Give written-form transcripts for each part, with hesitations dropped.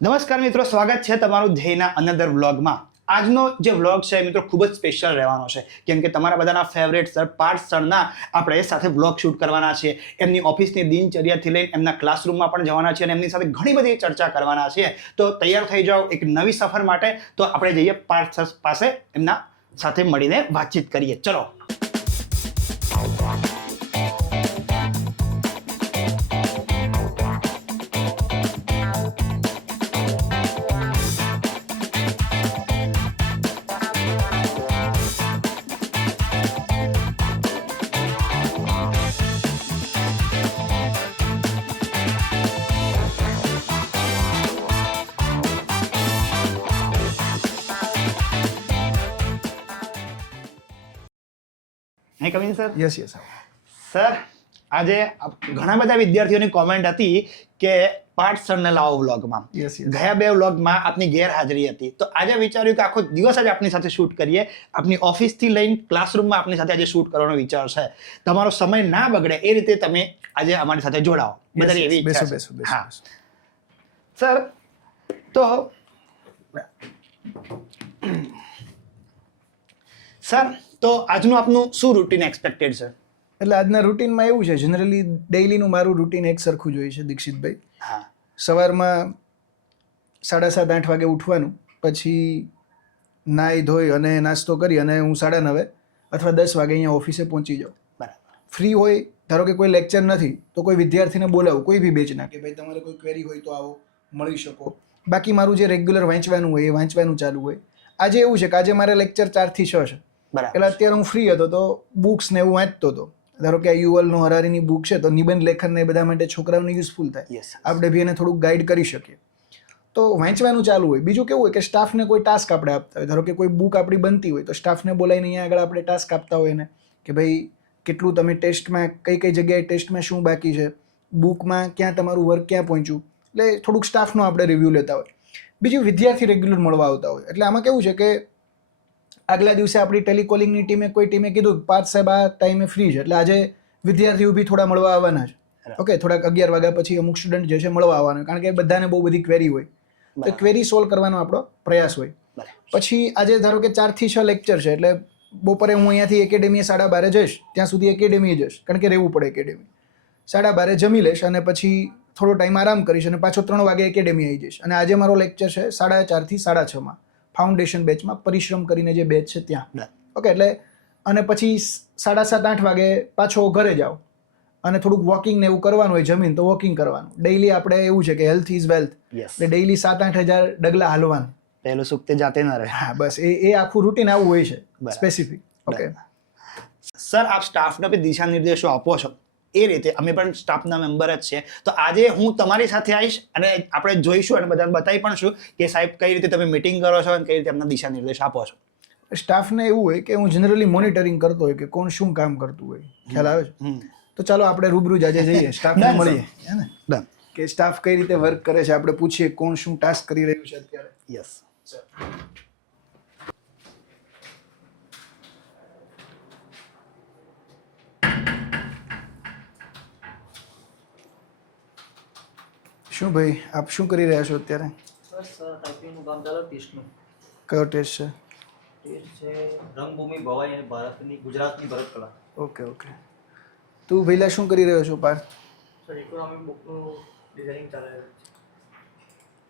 નમસ્કાર મિત્રો, સ્વાગત છે તમારું ધ્યેયના અનધર વ્લોગમાં. આજનો જે વ્લોગ છે મિત્રો ખૂબ જ સ્પેશિયલ રહેવાનો છે, કેમ કે તમારા બધાના ફેવરેટ સર પાર્થ સરના આપણે સાથે વ્લોગ શૂટ કરવાના છે. એમની ઓફિસની દિનચર્યાથી લઈને એમના ક્લાસરૂમમાં પણ જવાના છે અને એમની સાથે ઘણી બધી ચર્ચા કરવાના છે. તો તૈયાર થઈ જાઓ એક નવી સફર માટે. તો આપણે જઈએ પાર્થ સર પાસે, એમના સાથે મળીને વાતચીત કરીએ. ચલો. હે કવિન સર. યસ સર, આજે ઘણા બધા વિદ્યાર્થીઓની કોમેન્ટ હતી કે પાર્થ સરને લાવો વ્લોગમાં. ગયા બે વ્લોગમાં આપની ગેરહાજરી હતી, તો આજે વિચાર્યું કે આખો દિવસ જ આપની સાથે શૂટ કરીએ. આપની ઓફિસથી લઈને ક્લાસરૂમમાં આપની સાથે આજે શૂટ કરવાનો વિચાર છે. તમારો સમય ના બગડે એ રીતે તમે આજે અમારી સાથે જોડાઓ. બધાની એવી ઈચ્છા છે. હા સર, તો સર, તો આજનું આપનું શું રૂટીન એક્સપેક્ટેડ છે? એટલે આજના રૂટીનમાં એવું છે, જનરલી ડેઈલીનું મારું રૂટીન એક સરખું જ હોય છે દીક્ષિતભાઈ. હા. સવારમાં 7:30-8 વાગે ઉઠવાનું, પછી નાહી ધોઈ અને નાસ્તો કરી અને હું 9:30 અથવા 10 વાગે અહીંયા ઓફિસે પહોંચી જાઉં. બરાબર. ફ્રી હોય, ધારો કે કોઈ લેક્ચર નથી તો કોઈ વિદ્યાર્થીને બોલાવું, કોઈ બી બેચના, કે ભાઈ તમારે કોઈ ક્વેરી હોય તો આવો, મળી શકો. બાકી મારું જે રેગ્યુલર વાંચવાનું હોય એ વાંચવાનું ચાલુ હોય. આજે એવું છે કે આજે મારે લેક્ચર 4 થી 6 છે. એટલે અત્યારે હું ફ્રી હતો તો બુક્સ ને એવું વાંચતો હતો. ધારો કે આ યુવલનો હરારીની બુક છે તો નિબંધ લેખન ને બધા માટે છોકરાઓને યુઝફુલ થાય, આપણે બી એને થોડુંક ગાઈડ કરી શકીએ. તો વાંચવાનું ચાલુ હોય. બીજું કેવું હોય કે સ્ટાફને કોઈ ટાસ્ક આપણે આપતા હોય, ધારો કે કોઈ બુક આપણી બનતી હોય તો સ્ટાફને બોલાવીને અહીંયા આગળ આપણે ટાસ્ક આપતા હોય ને કે ભાઈ કેટલું તમે ટેસ્ટમાં કઈ કઈ જગ્યાએ ટેસ્ટમાં શું બાકી છે, બુકમાં ક્યાં તમારું વર્ક ક્યાં પહોંચ્યું. એટલે થોડુંક સ્ટાફનો આપણે રિવ્યૂ લેતા હોય. બીજું વિદ્યાર્થી રેગ્યુલર મળવા આવતા હોય. એટલે આમાં કેવું છે કે આગલા દિવસે આપણી ટેલિકોલિંગની ટીમે કોઈ ટીમે કીધું પાર્થ સાહેબ આ ટાઈમે ફ્રી છે, એટલે આજે વિદ્યાર્થીઓ બી થોડા મળવા આવવાના છે. ઓકે, થોડાક 11 વાગ્યા પછી અમુક સ્ટુડન્ટ જે છે મળવા આવવાના, કારણ કે બધાને બહુ બધી ક્વેરી હોય, તો ક્વેરી સોલ્વ કરવાનો આપણો પ્રયાસ હોય. પછી આજે ધારો કે 4 થી 6 લેક્ચર છે, એટલે બપોરે હું અહીંયાથી એકેડેમીએ 12:30 જઈશ, ત્યાં સુધી એકેડેમીએ જઈશ, કારણ કે રહેવું પડે એકેડેમી. 12:30 જમી લઈશ અને પછી થોડો ટાઈમ આરામ કરીશ અને પાછો 3 વાગે એકેડેમી આવી જઈશ. અને આજે મારો લેક્ચર છે 4:30 થી 6:30 ફાઉન્ડેશન બેચમાં, પરિશ્રમ કરીને જે બેચ છે ત્યાં. ઓકે, એટલે અને પછી 7:30-8 વાગે પાછો ઘરે જાઓ અને થોડુંક વોકિંગ ને એવું કરવાનું હોય, જમીન તો વોકિંગ કરવાનું. ડેઈલી આપણે એવું છે કે હેલ્થ ઇઝ વેલ્થ, એટલે ડેઈલી 7-8 હજાર ડગલા હાલવાનું. પહેલું સુખ તે જાતે ન રહે. હા, બસ એ આખું રૂટીન આવું હોય છે સ્પેસિફિક. ઓકે સર, આપ સ્ટાફને બી દિશા નિર્દેશો આપો છો, એ રીતે અમે પણ સ્ટાફના મેમ્બર જ છે. તો આજે હું તમારી સાથે આવીશ અને આપણે જોઈશું અને બધાને બતાવી પણ છું કે સાહેબ કઈ રીતે તમે મીટિંગ કરો છો અને કઈ રીતે એમના દિશા નિર્દેશ આપો છો. સ્ટાફને એવું હોય કે હું જનરલી મોનિટરિંગ કરતો હોય કે કોણ શું કામ કરતું હોય, ખ્યાલ આવે છે. તો ચાલો આપણે રૂબરૂ જ આજે જઈએ, સ્ટાફને મળીએ, હે ને, કે સ્ટાફ કઈ રીતે વર્ક કરે છે, આપણે પૂછીએ કોણ શું ટાસ્ક કરી રહ્યું છે અત્યારે. યસ. શું ભાઈ, આપ શું કરી રહ્યા છો અત્યારે? બસ ટાઈપિંગનું કામ ચાલે. ટેસ્ટનું. કયો ટેસ્ટ છે? ટેસ્ટ છે રંગભૂમિ ભવાઈ અને ભારતની ગુજરાતની ભરતકલા. Okay okay. તું ભઈલા શું કરી રહ્યો છો પાર્થ? સર ઇકોનોમિક બુકનું ડિઝાઇનિંગ ચાલે છે.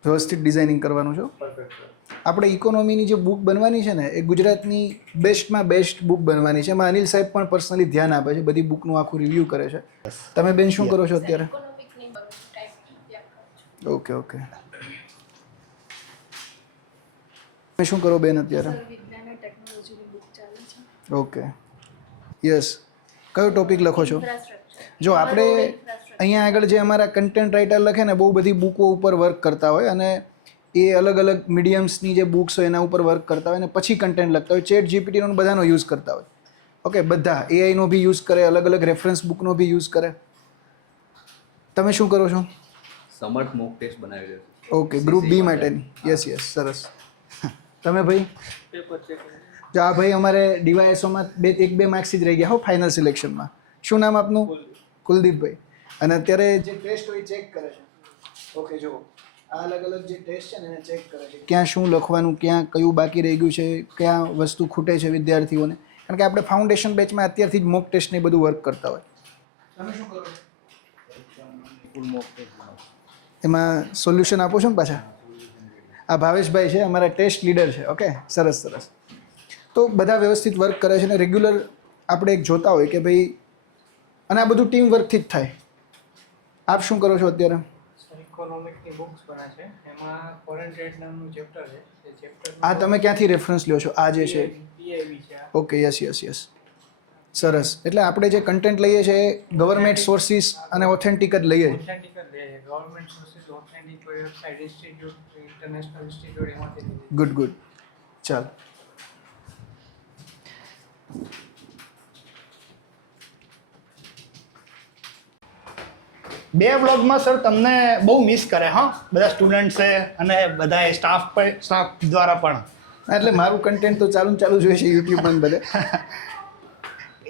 વ્યવસ્થિત ડિઝાઇનિંગ કરવાનું છો? Perfect sir. આપણે ઇકોનોમીની જે બુક બનવાની છે ને એ ગુજરાતની બેસ્ટમાં બેસ્ટ બુક બનવાની છે. એમાં અનિલ સાહેબ પણ પર્સનલી ધ્યાન આપે છે, બધી બુકનું આખું રિવ્યૂ કરે છે. તમે બેન શું કરો છો અત્યારે? Okay okay. તમે શું કરો બેન અત્યારે? Okay, yes. કયો ટોપિક લખો છો? જો આપણે અહીંયા આગળ જે અમારા કન્ટેન્ટ રાઇટર લખે ને, બહુ બધી બુકો ઉપર વર્ક કરતા હોય અને એ અલગ અલગ મીડિયમ્સની જે બુક્સ હોય એના ઉપર વર્ક કરતા હોય અને પછી કન્ટેન્ટ લખતા હોય. ચેટ જીપીટીનો બધાનો યુઝ કરતા હોય. ઓકે, બધા એઆઈનો બી યુઝ કરે, અલગ અલગ રેફરન્સ બુકનો બી યુઝ કરે. તમે શું કરો છો? સમર્થ મોક ટેસ્ટ બનાવી રહ્યો છું. ઓકે, ગ્રુપ બી માટેની. યસ યસ, સરસ. તમે ભાઈ? Paper check. જો આ ભાઈ અમારે ડીવાયએસઓમાં 1-2 માર્ક્સ જ રહી ગયા હો ફાઇનલ સિલેક્શનમાં. શું નામ આપનું? કુલદીપભાઈ. અને અત્યારે જે ટેસ્ટ હોય ચેક કરે છે. ઓકે, જુઓ આ અલગ અલગ જે ટેસ્ટ છે ને એને ચેક કરે છે ક્યાં શું લખવાનું, ક્યાં કયું બાકી રહી ગયું છે, ક્યાં વસ્તુ ખૂટે છે વિદ્યાર્થીઓને. કારણ કે આપણે ફાઉન્ડેશન બેચમાં અત્યારથી જ મોક ટેસ્ટ ને બધું વર્ક કરતા હોય. તમે શું કરો છો? એમાં સોલ્યુશન આપો છો ને પાછા? આ ભાવેશભાઈ છે, અમારા ટેસ્ટ લીડર છે. ઓકે, સરસ સરસ. તો બધા વ્યવસ્થિત વર્ક કરે છે ને રેગ્યુલર આપણે એક જોતા હોય કે ભાઈ, અને આ બધું ટીમ વર્કથી જ થાય. આપ શું કરો છો અત્યારે? ઇકોનોમિકની બુક્સ બને છે, એમાં ફોરેન ટ્રેડ નામનું ચેપ્ટર છે. એ ચેપ્ટર આ તમે ક્યાંથી રેફરન્સ લ્યો છો? આ જે છે પીઆઈબી છે. ઓકે, યસ યસ યસ, સરસ. એટલે આપણે જે કન્ટેન્ટ લઈએ છીએ એ ગવર્મેન્ટ સોર્સિસ અને ઓથેન્ટિક જ લઈએ છીએ. ઓથેન્ટિક જ લે છે. Government sources, authentic website, institute, international institute, એમાંથી લીધી. ગુડ ગુડ, ચાલ. બે વ્લોગમાં સર તમને બહુ મિસ કરે હા બધા સ્ટુડન્ટ્સે અને બધા સ્ટાફ દ્વારા પણ. એટલે મારું કન્ટેન્ટ તો ચાલુ ને ચાલુ જોઈએ છે યુટ્યુબ પર બધે.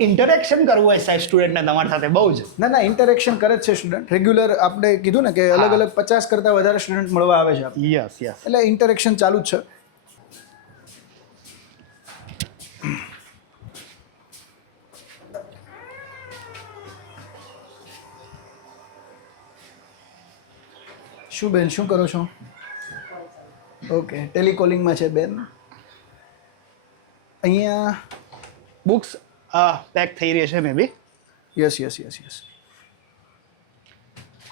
ઇન્ટરેક્શન કરવું હોય સાહેબ સ્ટુડન્ટને તમારી સાથે બહુ જ. ના ના, ઇન્ટરેક્શન કરે જ છે સ્ટુડન્ટ. રેગ્યુલર આપણે કીધું ને કે અલગ અલગ 50 કરતાં વધારે સ્ટુડન્ટ મળવા આવે છે આપણે. Yes yes. એટલે ઇન્ટરેક્શન ચાલુ જ છે. શું બેન, શું કરો છો? ઓકે, ટેલિકોલિંગમાં છે બેન. અહીંયા બુક્સ પેક થઈ રહી છે maybe. Yes yes yes yes.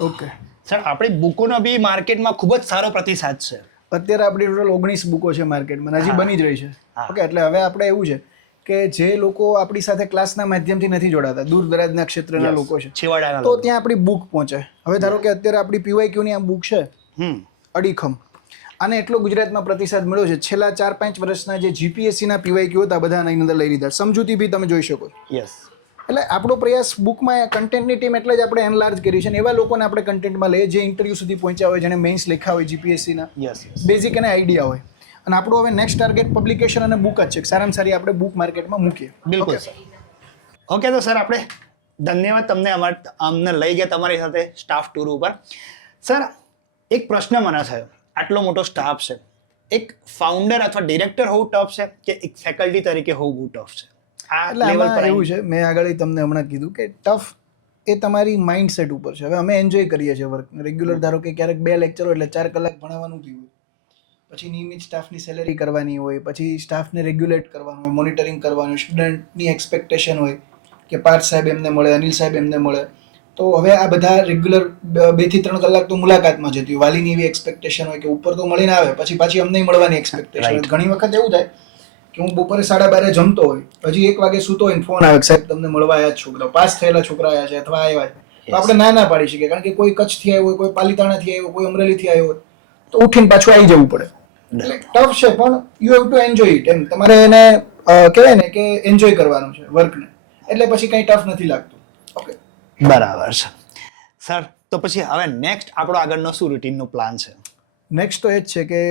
Okay sir આપણી બુકોનો બી માર્કેટમાં ખૂબ જ સારો પ્રતિસાદ છે. અત્યારે આપણી ટોટલ 19 બુકો છે માર્કેટમાં, હજી બની જ રહી છે. ઓકે, એટલે હવે આપણે એવું છે કે જે લોકો આપણી સાથે ક્લાસના માધ્યમથી નથી જોડાતા, દૂર દરાજના ક્ષેત્રના લોકો છે, છેવાડાના તો ત્યાં આપણી બુક પહોંચે. હવે ધારો કે અત્યારે આપણી પીવાયક્યુની આ બુક છે અડીખમ, આને એટલો ગુજરાતમાં પ્રતિસાદ મળ્યો છે. છેલ્લા 4-5 વર્ષના જે જીપીએસસીના પીવાયક્યુ હતા બધા આની અંદર લઈ લીધા. સમજૂતી બી તમે જોઈ શકો. યસ. એટલે આપણો પ્રયાસ બુકમાં કન્ટેન્ટની ટીમ એટલે જ આપણે એનલાર્જ કરી છે ને એવા લોકોને આપણે કન્ટેન્ટમાં લઈએ જે ઇન્ટરવ્યૂ સુધી પહોંચ્યા હોય, જેને મેઇન્સ લખ્યા હોય જીપીએસસીના, યસ યસ. બેઝિક એને આઈડિયા હોય. અને આપણું હવે નેક્સ્ટ ટાર્ગેટ પબ્લિકેશન અને બુક જ છે. સારામાં સારી આપણે બુક માર્કેટમાં મૂકીએ. બિલકુલ સર. ઓકે, તો સર આપણે ધન્યવાદ તમને અમને લઈ ગયા તમારી સાથે સ્ટાફ ટૂર ઉપર. સર એક પ્રશ્ન મને થયો, આટલો મોટો સ્ટાફ છે, એક ફાઉન્ડર અથવા ડિરેક્ટર હોવું ટફ છે કે એક ફેકલ્ટી તરીકે હોવું ટફ છે? આ એટલે લેવલ આમાં પર એવું છે, મેં આગળ તમને હમણાં કીધું કે ટફ એ તમારી માઇન્ડસેટ ઉપર છે. હવે અમે એન્જોય કરીએ છીએ વર્ક. રેગ્યુલર ધારો કે ક્યારેક 2 લેક્ચર હોય એટલે 4 કલાક ભણાવવાનું થયું હોય, પછી નિયમિત સ્ટાફની સેલેરી કરવાની હોય, પછી સ્ટાફને રેગ્યુલેટ કરવાનું હોય, મોનિટરિંગ કરવાનું, સ્ટુડન્ટની એક્સપેક્ટેશન હોય કે પાર્થ સાહેબ એમને મળે, અનિલ સાહેબ એમને મળે. તો હવે આ બધા રેગ્યુલર 2 થી 3 કલાક તો મુલાકાતમાં જતી હોય. વાલીની એવી એક્સપેક્ટેશન હોય કે ઉપર તો મળીને આવે, પછી પાછી અમને મળવાની એક્સપેક્ટેશન હોય. ઘણી વખત એવું થાય કે હું બપોરે 12:30 જમતો હોય, હજી 1 વાગે સૂતો હોય, ફોન આવે સાહેબ તમને મળવા આવ્યા છોકરા, પાસ થયેલા છોકરા આવ્યા છે અથવા આવ્યા છે. તો આપણે ના પાડી શકીએ, કારણ કે કોઈ કચ્છથી આવ્યો હોય, કોઈ પાલીતાણાથી આવ્યો, કોઈ અમરેલીથી આવ્યો હોય, તો ઉઠીને પાછું આવી જવું પડે. એટલે ટફ છે, પણ you have to enjoy it. એમ તમારે એને કહેવાય ને કે એન્જોય કરવાનું છે વર્કને, એટલે પછી કંઈ ટફ નથી લાગતું. ઓકે, બરાબર છે સર. તો પછી હવે નેક્સ્ટ આપણો આગળનો શું રૂટીનનો પ્લાન છે? નેક્સ્ટ તો એ જ છે કે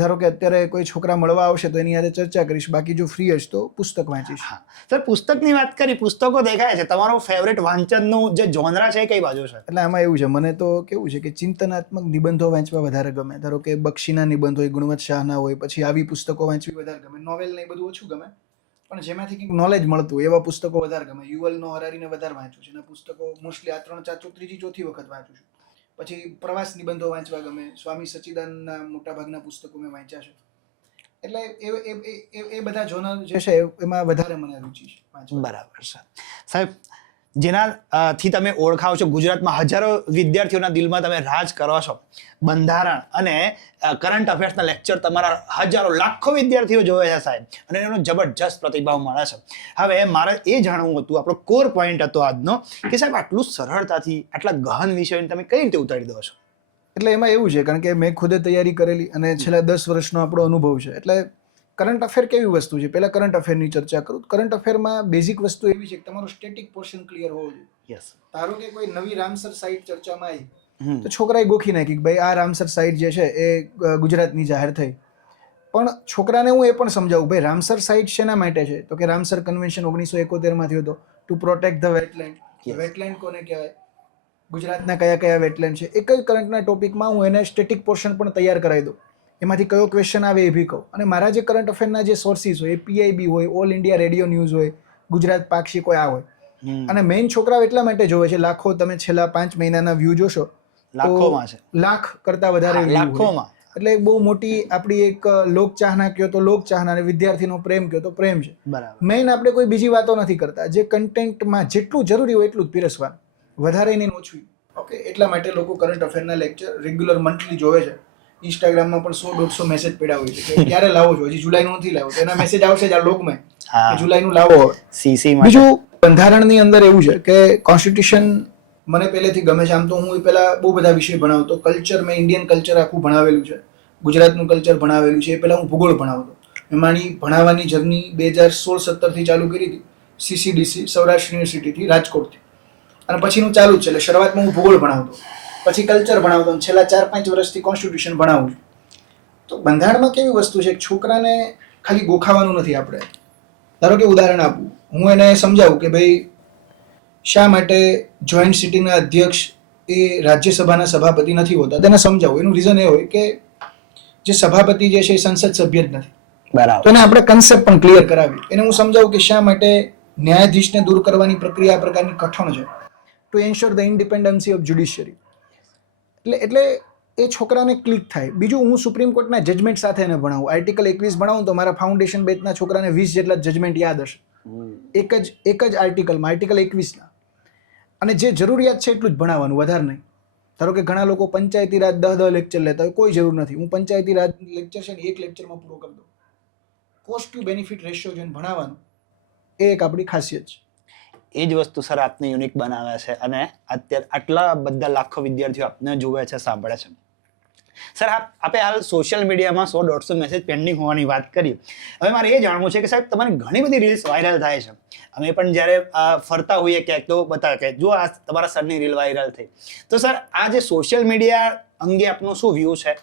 ધારો કે અત્યારે કોઈ છોકરા મળવા આવશે તો એની સાથે ચર્ચા કરીશ. બાકી જો ફ્રી હશ તો પુસ્તક વાંચીશ. હા સર, પુસ્તકની વાત કરી, પુસ્તકો દેખાય છે. તમારો ફેવરેટ વાંચનનું જે જોનરા છે એ કઈ બાજુ છે? એટલે આમાં એવું છે, મને તો કેવું છે કે ચિંતનાત્મક નિબંધો વાંચવા વધારે ગમે. ધારો કે બક્ષીના નિબંધ હોય, ગુણવંત શાહના હોય, પછી આવી પુસ્તકો વાંચવી વધારે ગમે. નોવેલ ને એ બધું ઓછું ગમે, પણ જેમાંથી કંઈક નોલેજ મળતું એવા પુસ્તકો વધારે ગમે. યુવલનો હરારીને વધારે વાંચું છું. એના પુસ્તકો મોસ્ટલી આ 3-4 વખત વાંચું છું. પછી પ્રવાસ નિબંધો વાંચવા ગમે. સ્વામી સચ્ચિદાનંદના મોટાભાગના પુસ્તકો મેં વાંચ્યા છે. એટલે એ બધા જોનર જે છે એમાં વધારે મને રુચિ છે. બરાબર છે સાહેબ. જેના થી તમે ઓળખાવ છો, ગુજરાતમાં હજારો વિદ્યાર્થીઓના દિલમાં તમે રાજ કરો છો. બંધારણ અને કરંટ અફેર્સના લેક્ચર તમારા હજારો લાખો વિદ્યાર્થીઓ જોવે છે સાહેબ, અને એનો જબરજસ્ત પ્રતિભાવ મળે છે. હવે મારે એ જાણવું હતું, આપણો કોર પોઈન્ટ હતો આજનો, કે સાહેબ આટલું સરળતાથી આટલા ગહન વિષયોને તમે કઈ રીતે ઉતારી દો છો? એટલે એમાં એવું છે, કારણ કે મેં ખુદે તૈયારી કરેલી અને છેલ્લા 10 વર્ષનો આપણો અનુભવ છે. એટલે કરંટ અફેર કેવી વસ્તુ છે, પહેલા કરંટ અફેરની ચર્ચા કરું. કરંટ અફેરમાં બેઝિક વસ્તુ એવી છે કે તમારો સ્ટેટિક પોર્શન ક્લિયર હોવો જોઈએ. યસ. ધારો કે કોઈ નવી રામસર સાઇટ ચર્ચામાં આવી તો છોકરાએ ગોખી નાખી કે ભાઈ આ રામસર સાઇટ જે છે એ ગુજરાતની જાહેર થઈ. પણ છોકરાને હું એ પણ સમજાવું, ભાઈ રામસર સાઇટ શેના માટે છે? તો કે રામસર કન્વેન્શન 1971 થયો હતો, to protect the wetland. Wetland કોને કહેવાય? ગુજરાતના કયા કયા વેટલેન્ડ છે, એક જ કરંટના ટોપિકમાં હું એને સ્ટેટિક પોર્શન પણ તૈયાર કરાવી દઉં, એમાંથી કયો ક્વેશ્ચન આવે એ બી કહું. અને મારા જે કરંટ અફેરના જે સોર્સિસ હોય એ PIB હોય, ઓલ ઇન્ડિયા રેડિયો ન્યૂઝ હોય, ગુજરાત પાક્ષિક હોય, આ હોય. અને મેઇન છોકરાઓ એટલા માટે જોવે છે, લાખો તમે છેલ્લા 5 મહિનાના વ્યૂ જોશો લાખોમાં છે, લાખ કરતા વધારે view હોય. લાખોમાં. એટલે એક બહુ મોટી આપણી એક લોકચાહના કયો તો લોકચાહના અને વિદ્યાર્થીનો પ્રેમ કયો તો પ્રેમ છે. બરાબર. મેઇન આપણે કોઈ બીજી વાતો નથી કરતા, જે કન્ટેન્ટમાં જેટલું જરૂરી હોય એટલું જ પીરસવાનું, વધારે નહીં ઓછું. ઓકે, એટલા માટે લોકો કરંટ અફેરના લેક્ચર રેગ્યુલર મંથલી જોવે છે. ઇન્સ્ટાગ્રામમાં પણ 100-150 મેસેજ પડ્યા હોય છે કે ક્યારે લાવો છો, હજી જુલાઈનું નથી લાવો, તો એના મેસેજ આવશે જ આ લોકમાં કે જુલાઈનું લાવો. CC માં બીજું બંધારણની અંદર એવું છે કે કોન્સ્ટિટ્યુશન મને પહેલેથી ગમે છે. આમ તો હું પહેલા બહુ બધા વિષય ભણાવતો. કલ્ચર મેં ઇન્ડિયન કલ્ચર આખું ભણાવેલું છે, ગુજરાતનું કલ્ચર ભણાવેલું છે. એ પહેલાં હું ભૂગોળ ભણાવતો. એમાંની ભણાવવાની જર્ની 2016-17થી ચાલુ કરી હતી, CCDC સૌરાષ્ટ્ર યુનિવર્સિટીથી રાજકોટથી, અને પછીનું ચાલુ જ છે. એટલે શરૂઆતમાં હું ભૂગોળ ભણાવતો, પછી કલ્ચર ભણાવતો, અને છેલ્લા 4-5 વર્ષથી કોન્સ્ટિટ્યુશન ભણાવું છું. તો બંધારણમાં કેવી વસ્તુ છે, છોકરાને ખાલી ગોખાવાનું નથી. આપણે ધારો કે ઉદાહરણ આપું, હું એને સમજાવું કે ભાઈ શા માટે જોઈન્ટ સિટિંગના અધ્યક્ષ એ રાજ્યસભાના સભાપતિ નથી હોતા, તેને સમજાવું. એનું રીઝન એ હોય કે જે સભાપતિ જે છે એ સંસદ સભ્ય જ નથી. બરાબર. તો એને આપણે કન્સેપ્ટ પણ ક્લિયર કરાવી. એને હું સમજાવું કે શા માટે ન્યાયાધીશને દૂર કરવાની પ્રક્રિયા આ પ્રકારની કઠણ છે, to ensure the independency of judiciary. એટલે એ છોકરાને ક્લિક થાય. બીજું, હું સુપ્રીમ કોર્ટના જજમેન્ટ સાથે એને ભણાવું. આર્ટિકલ 21 ભણાવું તો મારા ફાઉન્ડેશન બેચના છોકરાને 20 જેટલા જજમેન્ટ યાદ હશે, એક જ આર્ટિકલમાં, આર્ટિકલ 21ના. અને જે જરૂરિયાત છે એટલું જ ભણાવવાનું, વધારે નહીં. ધારો કે ઘણા લોકો પંચાયતી રાજ 10 લેક્ચર લેતા હોય, કોઈ જરૂર નથી. હું પંચાયતી રાજ લેક્ચર છે ને એક લેક્ચરમાં પૂરો કરી દઉં. કોસ્ટ ટુ બેનિફિટ રેશિયો જોઈને ભણાવવાનું, એ એક આપણી ખાસિયત છે. એ જ વસ્તુ સર આપને યુનિક બનાવે છે, અને અત્યારે આટલા બધા લાખો વિદ્યાર્થીઓ આપને જુએ છે, સાંભળે છે. સર આપે હાલ સોશિયલ મીડિયામાં 100-150 મેસેજ પેન્ડિંગ હોવાની વાત કરી. હવે મારે એ જાણવું છે કે સાહેબ તમારી ઘણી બધી રીલ્સ વાયરલ થાય છે. અમે પણ જ્યારે ફરતા હોઈએ ક્યાંક તો બતાવે કે જો આ તમારા સરની રીલ વાયરલ થઈ. તો સર આ જે સોશિયલ મીડિયા અંગે આપનો શું વ્યૂ છે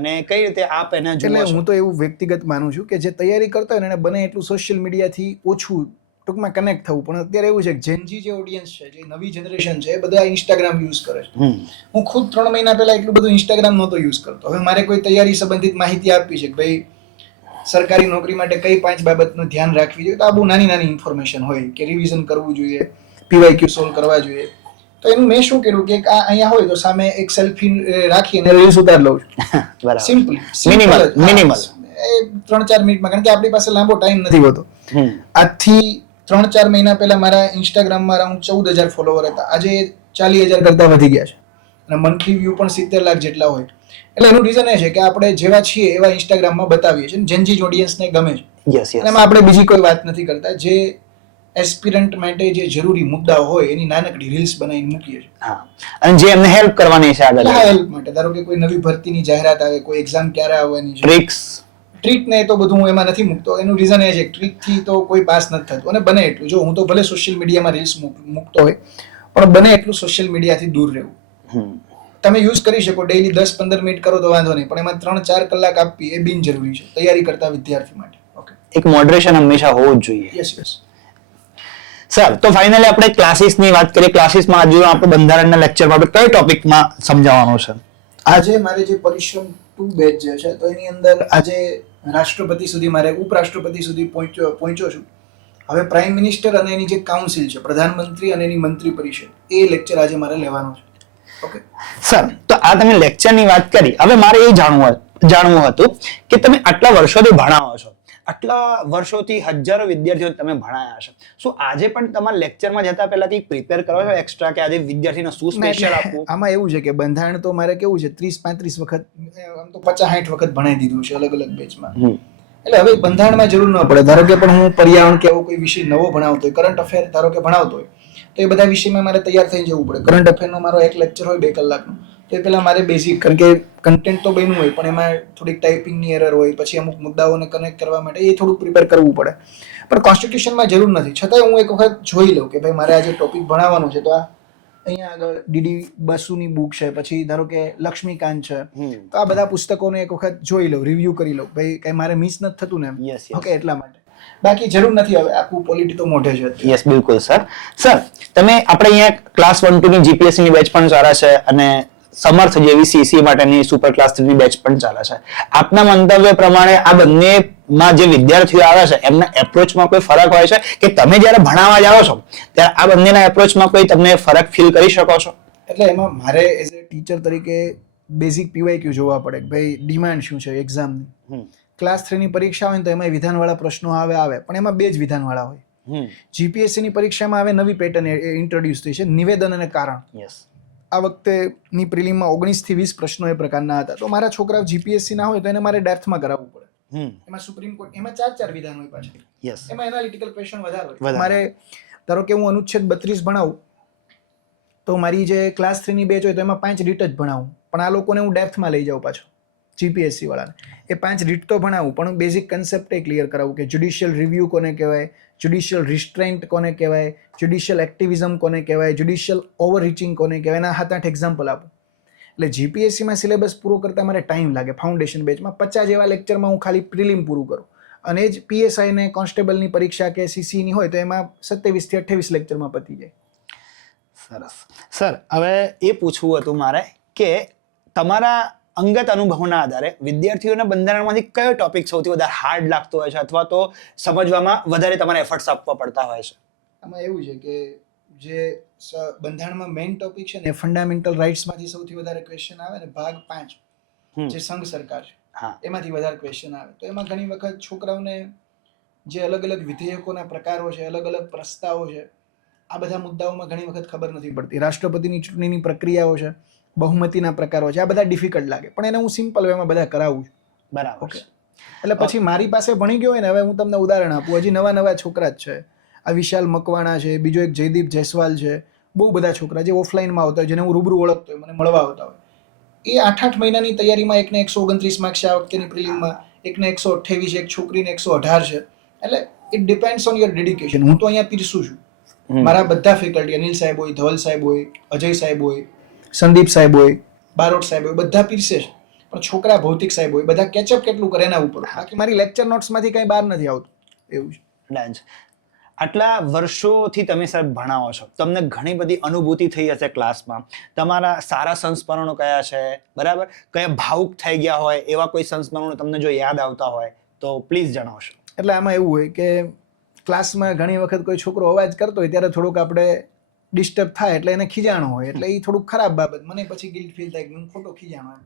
અને કઈ રીતે આપ એને જુઓ છો? હું તો એવું વ્યક્તિગત માનું છું કે જે તૈયારી કરતા હોય ને એને બને એટલું સોશિયલ મીડિયાથી ઓછું ટૂંકમાં કનેક્ટ થવું. પણ અત્યારે એવું છે કે જેનજી જે ઓડિયન્સ છે, જે નવી જનરેશન છે, એ બધા ઇન્સ્ટાગ્રામ યુઝ કરે છે. હું ખુદ 3 મહિના પહેલા એટલું બધું ઇન્સ્ટાગ્રામ નહોતો યુઝ કરતો. હવે મારે કોઈ તૈયારી સંબંધિત માહિતી આપવી છે કે ભાઈ સરકારી નોકરી માટે કઈ 5 બાબતનું ધ્યાન રાખવી જોઈએ, તો આ બહુ નાની ઇન્ફોર્મેશન હોય કે રિવિઝન કરવું જોઈએ, PYQ સોલ્વ કરવા જોઈએ. તો એનું મેં શું કર્યું કે આ અહીંયા હોય તો સામે એક સેલ્ફી રાખીને રીલ્સ ઉતાર લઉં છું. સિમ્પલ, મિનિમલ, એ 3-4 મિનિટમાં, કારણ કે આપણી પાસે લાંબો ટાઈમ નથી હોતો. આજથી 3-4 મહિના પહેલા મારા ઇન્સ્ટાગ્રામમાં અરાઉન્ડ 14,000 ફોલોવર હતા. આજે 40,000 કરતા વધી ગયા છે, અને મંથલી વ્યૂ પણ 70 લાખ જેટલા હોય. એટલે એનું રીઝન એ છે કે આપણે જેવા છીએ એવા ઇન્સ્ટાગ્રામમાં બતાવીએ છીએ, જેનજી ઓડિયન્સને ગમે છે. એમાં આપણે બીજી કોઈ વાત નથી કરતા. જે એસ્પિરન્ટ માટે જે જરૂરી મુદ્દાઓ હોય એની નાનકડી રીલ્સ બનાવીને મૂકીએ છીએ. હા, અને જે એમને હેલ્પ કરવાની છે આગળ, હેલ્પ માટે. ધારો કે કોઈ નવી ભરતીની જાહેરાત આવે, કોઈ એક્ઝામ ક્યારે આવવાની છે, ટ્રીક ને, તો બધું હું એમાં નથી મૂકતો. એનું રીઝન એ છે કે ટ્રીકથી તો કોઈ પાસ નથી થતું. અને બને એટલું, જો હું તો ભલે સોશિયલ મીડિયામાં રીલ્સ મૂકતો હોય, પણ બને એટલું સોશિયલ મીડિયાથી દૂર રહેવું. તમે યુઝ કરી શકો, ડેઈલી 10-15 મિનિટ કરો તો વાંધો નહીં, પણ એમાં 3-4 કલાક આપવી એ બિનજરૂરી છે તૈયારી કરતા વિદ્યાર્થી માટે. ઓકે, એક મોડરેશન હંમેશા હોવું જ જોઈએ. યસ. સર, તો ફાઇનલી આપણે ક્લાસીસની વાત કરીએ. ક્લાસીસમાં હજુ આપણે બંધારણના લેક્ચરમાં આપણે કઈ ટોપિકમાં સમજાવવાનું છે? આજે મારે જે પરિશ્રમ 2 બેચ જે છે, તો એની અંદર આજે રાષ્ટ્રપતિ સુધી, મારે ઉપરાષ્ટ્રપતિ સુધી પહોંચ્યો છું. હવે પ્રાઇમ મિનિસ્ટર અને એની જે કાઉન્સિલ છે, પ્રધાનમંત્રી અને એની મંત્રી પરિષદ, એ લેક્ચર આજે મારે લેવાનો છે. ઓકે સર, તો આ તમે લેક્ચરની વાત કરી. હવે મારે એ જાણવું હતું કે તમે આટલા વર્ષોથી ભણાવો છો, આટલા વર્ષોથી હજારો વિદ્યાર્થીઓ તમે ભણાયા છે, શું આજે પણ તમારા લેક્ચરમાં જતા પહેલા કંઈક પ્રિપેર કરો છો એક્સ્ટ્રા કે આજે વિદ્યાર્થીને શું સ્પેશિયલ આપવું? આમાં એવું છે કે બંધારણ તો મારે કેવું છે 30-35 વખત, આમ તો 50-60 વખત ભણાવી દીધું છે અલગ અલગ બેચમાં. એટલે હવે બંધારણમાં જરૂર ન પડે. ધારો કે પણ હું પર્યાવરણ કે એવો કોઈ વિષય નવો ભણાવતો હોય, કરંટ અફેર ધારો કે ભણાવતો હોય, તો એ બધા વિષયમાં મારે તૈયાર થઈ જવું પડે. કરંટ અફેરનો મારો એક લેક્ચર હોય 2 કલાકનો, તો એ પહેલાં મારે બેઝિક, કારણ કે કન્ટેન્ટ તો બન્યું હોય પણ એમાં થોડીક ટાઈપિંગની એરર હોય, પછી અમુક મુદ્દાઓને કનેક્ટ કરવા માટે એ થોડુંક પ્રિપેર કરવું પડે. પણ કોન્સ્ટિટ્યુશનમાં જરૂર નથી. છતાંય હું એક વખત જોઈ લઉં કે ભાઈ મારે આજે ટોપિક ભણાવવાનું છે, તો આ અહીંયા આગળ ડીડી બસુની બુક છે, પછી ધારો કે લક્ષ્મીકાંત છે, તો આ બધા પુસ્તકોને એક વખત જોઈ લઉં, રિવ્યૂ કરી લઉં, ભાઈ કંઈ મારે મિસ નથી થતું ને. Yes. ઓકે, એટલા માટે. બાકી જરૂર નથી હવે આખું પોલિટી તો મોઢે છે અત્યારે. યસ બિલકુલ સર. સર તમે આપણે અહીંયા ક્લાસ 1-2 ની જીપીએસસી ની બેચ પણ ચાલે છે અને સમર્થ જેવી સીસી માટેની સુપર ક્લાસ 3 ની બેચ પણ ચાલે છે. આપના મંતવ્ય પ્રમાણે આ બંનેમાં જે વિદ્યાર્થીઓ આવે છે એમના એપ્રોચમાં કોઈ ફરક હોય છે કે તમે જ્યારે ભણાવવા જાઓ છો ત્યારે આ બંનેના એપ્રોચમાં કોઈ તમને ફરક ફીલ કરી શકો છો? એટલે એમાં મારે એઝ એ ટીચર તરીકે બેઝિક પીવાયક્યુ જોવા પડે કે ભાઈ ડિમાન્ડ શું છે એક્ઝામની. ક્લાસ 3 ની પરીક્ષા હોય ને તો એમાં વિધાનવાળા પ્રશ્નો આવે પણ એમાં 2 જ વિધાનવાળા હોય. જીપીએસસી ની પરીક્ષામાં હવે નવી પેટર્ન ઇન્ટ્રોડ્યુસ થઈ છે, નિવેદન અને કારણ. યસ. આ વખતેની પ્રિલિમમાં 19 થી 20 પ્રશ્નો એ પ્રકારના હતા. તો મારા છોકરાઓ જીપીએસસી ના હોય તો એને મારે ડેપ્થમાં કરાવવું પડે. એમાં સુપ્રીમ કોર્ટ એમાં 4 વિધાન હોય પાછળ. યસ. એમાં એનાલિટિકલ ક્વેશ્ચન વધારે હોય. મારે ધારો કે હું અનુચ્છેદ 32 ભણાવું તો મારી જે ક્લાસ 3 ની બેચ હોય તો એમાં 5 રીટ જ ભણાવું, પણ આ લોકોને હું ડેપ્થમાં લઈ જાઉં પાછો જીપીએસસી વાળાને. એ 5 રીટ તો ભણાવું પણ બેઝિક કન્સેપ્ટ એ ક્લિયર કરાવું કે જ્યુડિશિયલ રિવ્યુ કોને કહેવાય, જ્યુડિશિયલ રિસ્ટ્રેન્ટ કોને કહેવાય, જ્યુડિશિયલ એક્ટિવિઝમ કોને કહેવાય, જ્યુડિશિયલ ઓવરરીચિંગ કોને કહેવાય, એના 7-8 એક્ઝામ્પલ આપું. એટલે જીપીએસસીમાં સિલેબસ પૂરો કરતા મારે ટાઈમ લાગે. ફાઉન્ડેશન બેચમાં 50 જેવા લેક્ચરમાં હું ખાલી પ્રિલિમ પૂરું કરું, અને જ પીએસઆઈ ને કોન્સ્ટેબલની પરીક્ષા કે સીસીની હોય તો એમાં 27 થી 28 લેક્ચરમાં પતી જાય. સરસ. સર હવે એ પૂછવું હતું મારે કે તમારા અંગત અનુભવના આધારે વિદ્યાર્થીઓના બંધારણમાંથી કયો ટોપિક સૌથી વધારે હાર્ડ લાગતો હોય છે અથવા તો સમજવામાં વધારે તમારે એફર્ટ્સ આપવા પડતા હોય છે? આમાં એવું છે કે જે બંધારણમાં મેઇન ટોપિક છે ને ફંડામેન્ટલ રાઇટ્સમાંથી સૌથી વધારે ક્વેશ્ચન આવે ને ભાગ 5 જે સંઘ સરકાર છે એમાંથી વધારે ક્વેશ્ચન આવે. તો એમાં ઘણી વખત છોકરાઓને જે અલગ અલગ વિધેયકોના પ્રકારો છે, અલગ અલગ પ્રસ્તાવો છે, આ બધા મુદ્દાઓમાં ઘણી વખત ખબર નથી પડતી. રાષ્ટ્રપતિની ચૂંટણીની પ્રક્રિયાઓ છે, બહુમતીના પ્રકારો છે, આ બધા ડિફિકલ્ટ લાગે, પણ એને હું સિમ્પલ વેમાં બધા કરાવું છું. બરાબર. એટલે પછી મારી પાસે ભણી ગયો હોય ને, હવે હું તમને ઉદાહરણ આપું, હજી નવા છોકરા જ છે. આ વિશાલ મકવાણા છે, બીજો એક જયદીપ જયસ્વાલ છે, બહુ બધા છોકરા જે ઓફલાઈનમાં આવતા હોય, જેને હું રૂબરૂ ઓળખતો હોય, મને મળવા આવતા હોય. એ 8-8 મહિનાની તૈયારીમાં એકને 129 માર્ક્સ છે આ વખતેની પ્રિલિમમાં, એકને 128, એક છોકરીને 118 છે. એટલે it depends on your dedication. હું તો અહીંયા પીરસું છું. મારા બધા ફેકલ્ટી, અનિલ સાહેબ હોય, ધવલ સાહેબ હોય, અજય સાહેબ હોય, સંદીપ સાહેબ હોય, બારોટ સાહેબ હોય, બધા પીરસે છે. પણ છોકરા ભૌતિક સાહેબ હોય, બધા કેચઅપ કેટલું કરે એના ઉપર. બાકી મારી લેક્ચર નોટ્સમાંથી કંઈ બહાર નથી આવતું. એવું છે. ડન. આટલા વર્ષોથી તમે સર ભણાવો છો, તમને ઘણી બધી અનુભૂતિ થઈ હશે ક્લાસમાં. તમારા સારા સંસ્મરણો કયા છે, બરાબર? કયા ભાવુક થઈ ગયા હોય એવા કોઈ સંસ્મરણો તમને જો યાદ આવતા હોય તો પ્લીઝ જણાવશો. એટલે આમાં એવું હોય કે ક્લાસમાં ઘણી વખત કોઈ છોકરો અવાજ કરતો હોય ત્યારે થોડુંક આપણે ડિસ્ટર્બ થાય, એટલે એને ખીજાણો હોય, એટલે એ થોડુંક ખરાબ બાબત. મને પછી ગિલ્ટ ફીલ થાય કે હું ખોટો ખીજાણો.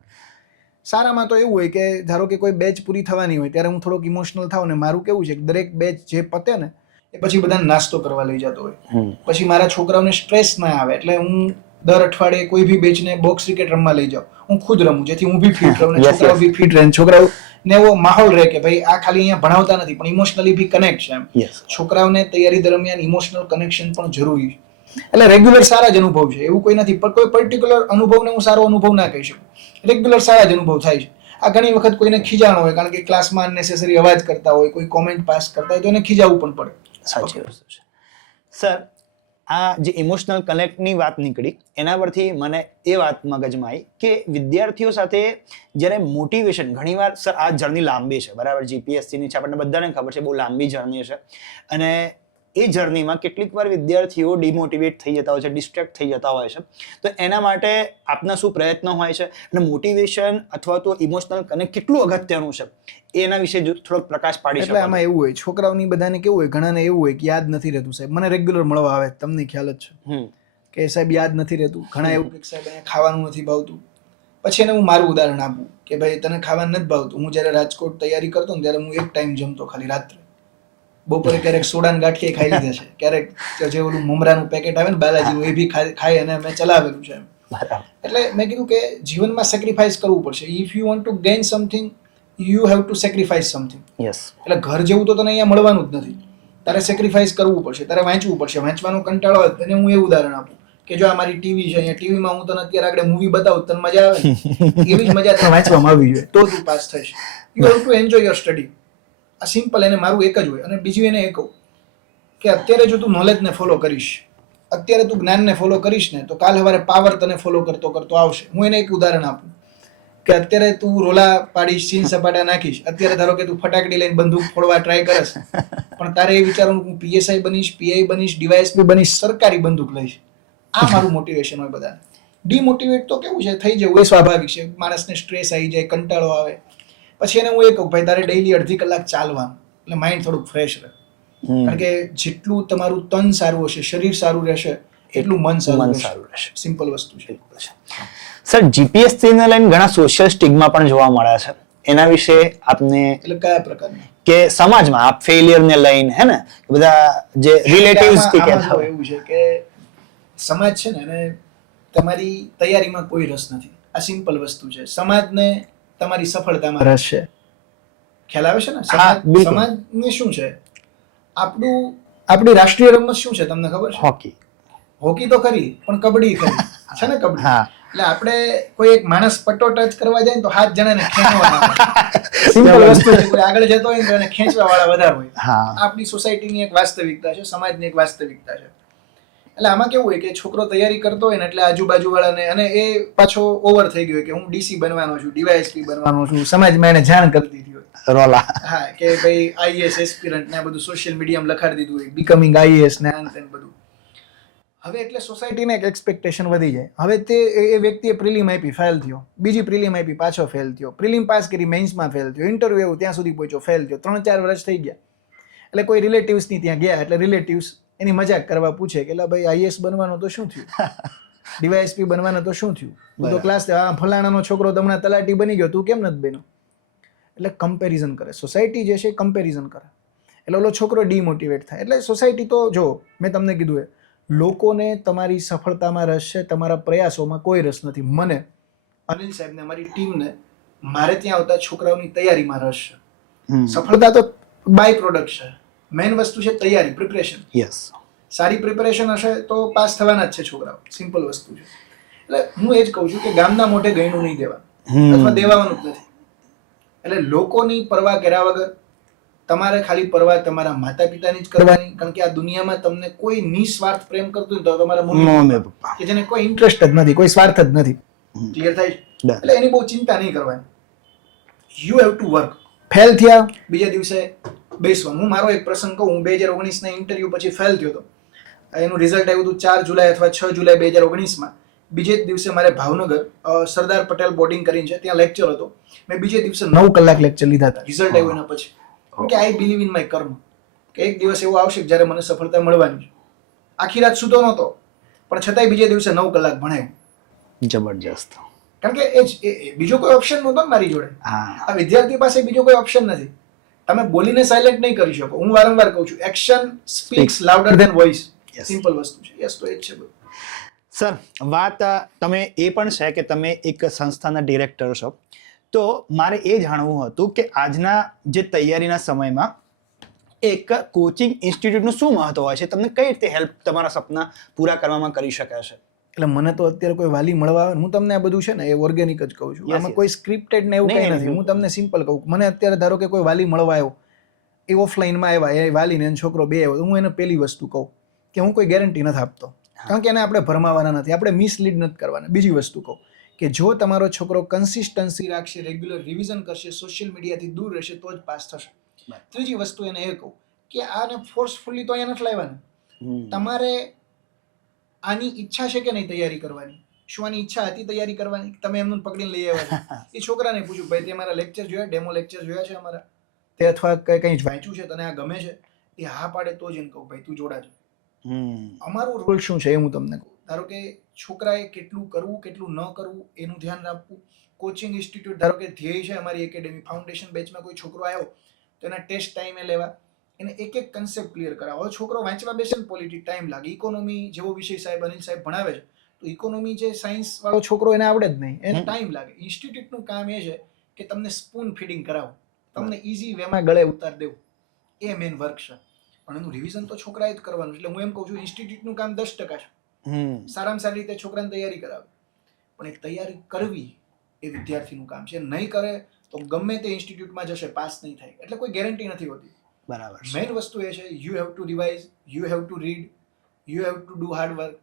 સારામાં તો એવું હોય કે ધારો કે કોઈ બેચ પૂરી થવાની હોય ત્યારે હું થોડોક ઇમોશનલ થાઉં, ને મારું કેવું છે કે દરેક બેચ જે પતે ને એ પછી બધાને નાસ્તો કરવા લઈ જતો હોય. પછી મારા છોકરાઓને સ્ટ્રેસ ના આવે એટલે હું દર અઠવાડિયે કોઈ બી બેચને બોક્સ ક્રિકેટ રમવા લઈ જાઉં. હું ખુદ રમું જેથી હું બી ફિટ રહું ને છોકરાઓ બી ફિટ રહે. છોકરાઓને એવો માહોલ રહે કે ભાઈ આ ખાલી અહીંયા ભણાવતા નથી પણ ઇમોશનલી બી કનેક્ટ છે એમ. છોકરાઓને તૈયારી દરમિયાન ઇમોશનલ કનેક્શન પણ જરૂરી છે. એટલે રેગ્યુલર સારા જ અનુભવ છે, એવું કોઈ નથી. પણ કોઈ પર્ટિક્યુલર અનુભવને હું સારો અનુભવ ના કહી શકું. રેગ્યુલર સારા જ અનુભવ થાય છે. આ ઘણી વખત કોઈને ખીજાણો હોય કારણ કે ક્લાસમાં અનનેસેસરી અવાજ કરતા હોય, કોઈ કોમેન્ટ પાસ કરતા હોય તો એને ખીજાવવું પણ પડે. સાચી વસ્તુ છે. સર આ જે ઇમોશનલ કનેક્ટની વાત નીકળી એના પરથી મને એ વાત મગજમાં આવી કે વિદ્યાર્થીઓ સાથે જ્યારે મોટિવેશન, ઘણીવાર સર આ જર્ની લાંબી છે, બરાબર? જીપીએસસીની છે, આપણને બધાને ખબર છે, બહુ લાંબી જર્ની છે. અને એ જર્નીમાં કેટલીક વાર વિદ્યાર્થીઓ ડિમોટિવેટ થઈ જતા હોય છે, ડિસ્ટ્રેક્ટ થઈ જતા હોય છે. તો એના માટે આપના શું પ્રયત્નો હોય છે અને મોટિવેશન અથવા તો ઇમોશનલ કનેક્ટ કેટલું અગત્યનું છે એના વિશે થોડોક પ્રકાશ પાડી શકો? એટલે આમાં એવું હોય, છોકરાઓની બધાને કેવું હોય, ઘણાને એવું હોય કે યાદ નથી રહેતું સાહેબ. મને રેગ્યુલર મળવા આવે, તમને ખ્યાલ જ છે કે સાહેબ યાદ નથી રહેતું. ઘણા એવું કે સાહેબ અહીંયા ખાવાનું નથી ભાવતું. પછી એને હું મારું ઉદાહરણ આપું કે ભાઈ તને ખાવાનું નથી ભાવતું. હું જ્યારે રાજકોટ તૈયારી કરતો ને ત્યારે હું એક ટાઈમ જમતો ખાલી રાત્રે. બપોરે ક્યારેક સોડાન ગાંઠિયા ખાઈ લીધા છે, ક્યારેક જે ઓલું મમરાનું પેકેટ આવે ને બાલાજીનું એ બી ખાઈ અને મેં ચલાવેલું છે. એટલે મેં કીધું કે જીવનમાં સેક્રિફાઈસ કરવું પડશે. If you want to gain something you have two sacrifice something. એટલે ઘર જેવું તો તને અહીંયા મળવાનું જ નથી. તારે સેક્રિફાઈસ કરવું પડશે, તારે વાંચવું પડશે. વાંચવાનો કંટાળો આવે તને હું એવું ઉદાહરણ આપું કે જો આ મારી ટીવી છે, અહીંયા ટીવીમાં હું તને અત્યારે આગળ મૂવી બતાવું તને મજા આવે ને એવી જ મજા તને વાંચવામાં આવી જોઈએ તો તું પાસ થઈશ. You have to enjoy your study. આ સિમ્પલ. એને મારું એક જ હોય. અને બીજું એને એ કહું કે અત્યારે જો તું નોલેજને ફોલો કરીશ, અત્યારે તું જ્ઞાનને ફોલો કરીશ ને તો કાલ સવારે પાવર તને ફોલો કરતો કરતો આવશે. હું એને એક ઉદાહરણ આપું કે અત્યારે તું રોલા પાડીશ, સીન સપાટા નાખીશ, અત્યારે ધારો કે તું ફટાકડી લઈને બંદૂક ફોડવા ટ્રાય કરશ પણ તારે એ વિચારવાનું હું પીએસઆઈ બનીશ, પીઆઈ બનીશ, ડીવાયએસપી બનીશ, સરકારી બંદૂક લઈશ. આ મારું મોટિવેશન હોય બધાને. ડીમોટિવેટ તો કેવું છે, થઈ જવું એ સ્વાભાવિક છે. માણસને સ્ટ્રેસ આવી જાય, કંટાળો આવે. પછી એને હું એ કહું ભાઈ તારે ડેઈલી અડધી કલાક ચાલવાનું, એટલે માઇન્ડ થોડુંક ફ્રેશ રહે. કારણ કે જેટલું તમારું તન સારું હશે, શરીર સારું રહેશે, એટલું મન સારું રહેશે. સિમ્પલ વસ્તુ છે. સર જીપીએસસી ને લઈને ઘણા સોશિયલ સ્ટિગ્મા પણ જોવા મળે છે, એના વિશે આપને એટલે કયા પ્રકારના? કે સમાજમાં આપ ફેલિયર ને લઈને હે ને બધા જે રિલેટિવ્સ થી આમાં કહેતા જો એવું છે કે સમાજ છે ને એને તમારી તૈયારીમાં કોઈ રસ નથી. આ સિમ્પલ વસ્તુ છે. સમાજને તમારી સફળતામાં રસ છે. ખ્યાલ આવે છે ને? સમાજને શું છે? આપણી રાષ્ટ્રીય રમત શું છે તમને ખબર છે? હોકી તો ખરી, પણ કબડ્ડી ખરી છે ને. કબડ્ડી એટલે આપણે કોઈ એક માણસ પટ્ટો ટચ કરવા જાય ને તો 7 જણાને ખેંચવાના. સિમ્પલ વસ્તુ છે. કોઈ આગળ જતો હોય ને તો એને ખેંચવા વાળા વધારે હોય. આપણી સોસાયટીની એક વાસ્તવિકતા છે, સમાજની એક વાસ્તવિકતા છે. એટલે આમાં કેવું હોય કે છોકરો તૈયારી કરતો હોય ને એટલે આજુબાજુ વાળાને, અને એ પાછો ઓવર થઈ ગયો કે હું ડીસી બનવાનો છું, ડીવાયએસપી બનવાનો છું, સમાજમાં એને જાણ કરી દીધી હોય રોલા. હા, કે ભાઈ આઈએએસ એસ્પિરન્ટ ને આ બધું સોશિયલ મીડિયામાં લખાડી દીધું હોય, બીકમિંગ આઈએએસ ને આ ને બધું. હવે એટલે સોસાયટીને એક એક્સપેક્ટેશન વધી જાય. હવે તે એ વ્યક્તિએ પ્રિલિમ આપી, ફેલ થયો, બીજી પ્રિલિમ આપી, પાછો ફેલ થયો, પ્રિલિમ પાસ કરી, મેઇન્સમાં ફેલ થયો, ઇન્ટરવ્યુ એવું ત્યાં સુધી પહોંચ્યો, ફેલ થયો, 3-4 વર્ષ થઈ ગયા. એટલે કોઈ રિલેટિવ્સની ત્યાં ગયા એટલે રિલેટિવ્સ એની મજાક કરવા પૂછે કે ભાઈ આઈએએસ બનવાનો તો શું થયું, ડીવાયએસપી બનવાનો તો શું થયું, તું તો ક્લાસ ફલાણાનો છોકરો હમણાં તલાટી બની ગયો, તું કેમ નથી બન્યો? એટલે કમ્પેરિઝન કરે સોસાયટી, જે છે કમ્પેરિઝન કરે. એટલે ઓલો છોકરો ડીમોટિવેટ થાય. એટલે સોસાયટી તો જો મેં તમને કીધું એ લોકોને તમારી સફળતામાં રસ છે, તમારા પ્રયાસોમાં કોઈ રસ નથી. મને અનિલ સાહેબને, અમારી ટીમને, મારે ત્યાં આવતા છોકરાઓની તૈયારીમાં રસ છે. સફળતા તો બાય પ્રોડક્ટ છે, મેઇન વસ્તુ છે તૈયારી, પ્રિપરેશન. યસ, સારી પ્રિપરેશન હશે તો પાસ થવાના જ છે છોકરાઓ. સિમ્પલ વસ્તુ છે. એટલે હું એ જ કહું છું કે ગામના મોઢે ગયણું નહીં દેવાનું, અથવા દેવાનું જ નથી. એટલે લોકોની પરવા કર્યા વગર તમારે ખાલી પરવા તમારા માતા પિતાની જ કરવાની. કારણ કે આ દુનિયામાં તમને કોઈ નિસ્વાર્થ પ્રેમ કરતું હોય તો તમારા મમ્મી પપ્પા, કે જેને કોઈ ઇન્ટરેસ્ટ જ નથી, કોઈ સ્વાર્થ જ નથી. ક્લિયર થાય? એટલે એની બહુ ચિંતા નહીં કરવાની. You have to work. Fail થયા બીજા દિવસે બેસવાનું. હું મારો એક પ્રસંગ કહું. હું 2019ના ઇન્ટરવ્યુ પછી ફેલ થયો હતો. એનું રિઝલ્ટ આવ્યું હતું 4 જુલાઈ અથવા 6 જુલાઈ 2019માં. બીજે જ દિવસે મારે ભાવનગર સરદાર પટેલ બોર્ડિંગ કરીને છે, ત્યાં લેક્ચર હતો. મેં બીજે દિવસે 9 કલાક લેક્ચર લીધા હતા રિઝલ્ટ આવ્યું એના પછી. કે આઈ બિલીવ ઇન માય કર્મ, કે એક દિવસ એવો આવશે જ્યારે મને સફળતા મળવાની છે. આખી રાત સૂતો નહોતો, પણ છતાંય બીજે દિવસે 9 કલાક ભણાયું. જબરજસ્ત. કારણ કે એ બીજો કોઈ ઓપ્શન નહોતો મારી જોડે. આ વિદ્યાર્થી પાસે બીજો કોઈ ઓપ્શન નથી. તમે બોલીને સાયલેન્ટ નહીં કરી શકો. હું વારંવાર કહું છું, action speaks louder than voice. Simple વસ્તુ છે. યસ, તો એ જ છે બધું. સર, વાત તમે એ પણ છે કે તમે એક સંસ્થાના ડિરેક્ટર છો, તો મારે એ જાણવું હતું કે આજના જે તૈયારીના સમયમાં એક કોચિંગ ઇન્સ્ટિટ્યૂટનું શું મહત્વ હોય છે? તમને કઈ રીતે હેલ્પ તમારા સપના પૂરા કરવામાં કરી શકે છે? એટલે મને તો અત્યારે કોઈ વાલી મળવા આવે, હું તમને આ બધું છે ને એ ઓર્ગેનિક જ કહું છું. આમાં કોઈ સ્ક્રિપ્ટેડ ને એવું કંઈ નથી. હું તમને સિમ્પલ કહું. મને અત્યારે ધારો કે કોઈ વાલી મળવા આવ્યો, એ ઓફલાઈનમાં આવ્યા, એ વાલીને એનો છોકરો બે આવ્યો, હું એને પહેલી વસ્તુ કહું કે હું કોઈ ગેરંટી નથી આપતો. કારણ કે એને આપણે ભરમાવાના નથી, આપણે મિસલીડ નથી કરવાના. બીજી વસ્તુ કહું કે જો તમારો છોકરો કન્સિસ્ટન્સી રાખશે, રેગ્યુલર રિવિઝન કરશે, સોશિયલ મીડિયાથી દૂર રહેશે તો જ પાસ થશે. ત્રીજી વસ્તુ એને એ કહું કે આને ફોર્સફુલી તો અહીંયા નથી લાવવાનું. તમારે આની ઈચ્છા છે કે નહીં તૈયારી કરવાની? શું આની ઈચ્છા હતી તૈયારી કરવાની? તમે એમનું પકડીને લઈ આવ્યા? એ છોકરાને પૂછ્યું, ભાઈ તે મારા લેક્ચર જોયા, ડેમો લેક્ચર જોયા છે અમારા, તે અથવા કંઈ વાંચ્યું છે, તને આ ગમે છે? એ હા પાડે તો જ એને કહું ભાઈ તું જોડાજો. અમારું રોલ શું છે એ હું તમને કહું. ધારો કે છોકરાએ કેટલું કરવું, કેટલું ન કરવું એનું ધ્યાન રાખવું. કોચિંગ ઇન્સ્ટિટ્યૂટ, ધારો કે ધ્યેય છે અમારી એકેડેમી, ફાઉન્ડેશન બેચમાં કોઈ છોકરો આવ્યો તો એના ટેસ્ટ ટાઈમે લેવા, એને એક એક કન્સેપ્ટ ક્લિયર કરાવો. છોકરો વાંચવા બેસે ને પોલિટિક ટાઈમ લાગે. ઇકોનોમી જેવો વિષય સાહેબ અનિલ સાહેબ ભણાવે છે, તો ઇકોનોમી જે સાયન્સ વાળો છોકરો એને આવડે જ નહીં, એને ટાઈમ લાગે. ઇન્સ્ટિટ્યૂટનું કામ એ છે કે તમને સ્પૂન ફીડિંગ કરાવો, તમને ઇઝી વેમાં ગળે ઉતાર દેવું. એ મેઇન વર્ક છે. પણ એનું રિવિઝન તો છોકરાએ જ કરવાનું. એટલે હું એમ કહું છું, ઇન્સ્ટિટ્યૂટનું કામ 10% છે. સારામાં સારી રીતે છોકરાને તૈયારી કરાવે, પણ એ તૈયારી કરવી એ વિદ્યાર્થીનું કામ છે. નહીં કરે તો ગમે તે ઇન્સ્ટિટ્યૂટમાં જશે, પાસ નહીં થાય. એટલે કોઈ ગેરંટી નથી હોતી. બરાબર. મેઇન વસ્તુ એ છે, you have to revise, you have to read, you have to do hard work,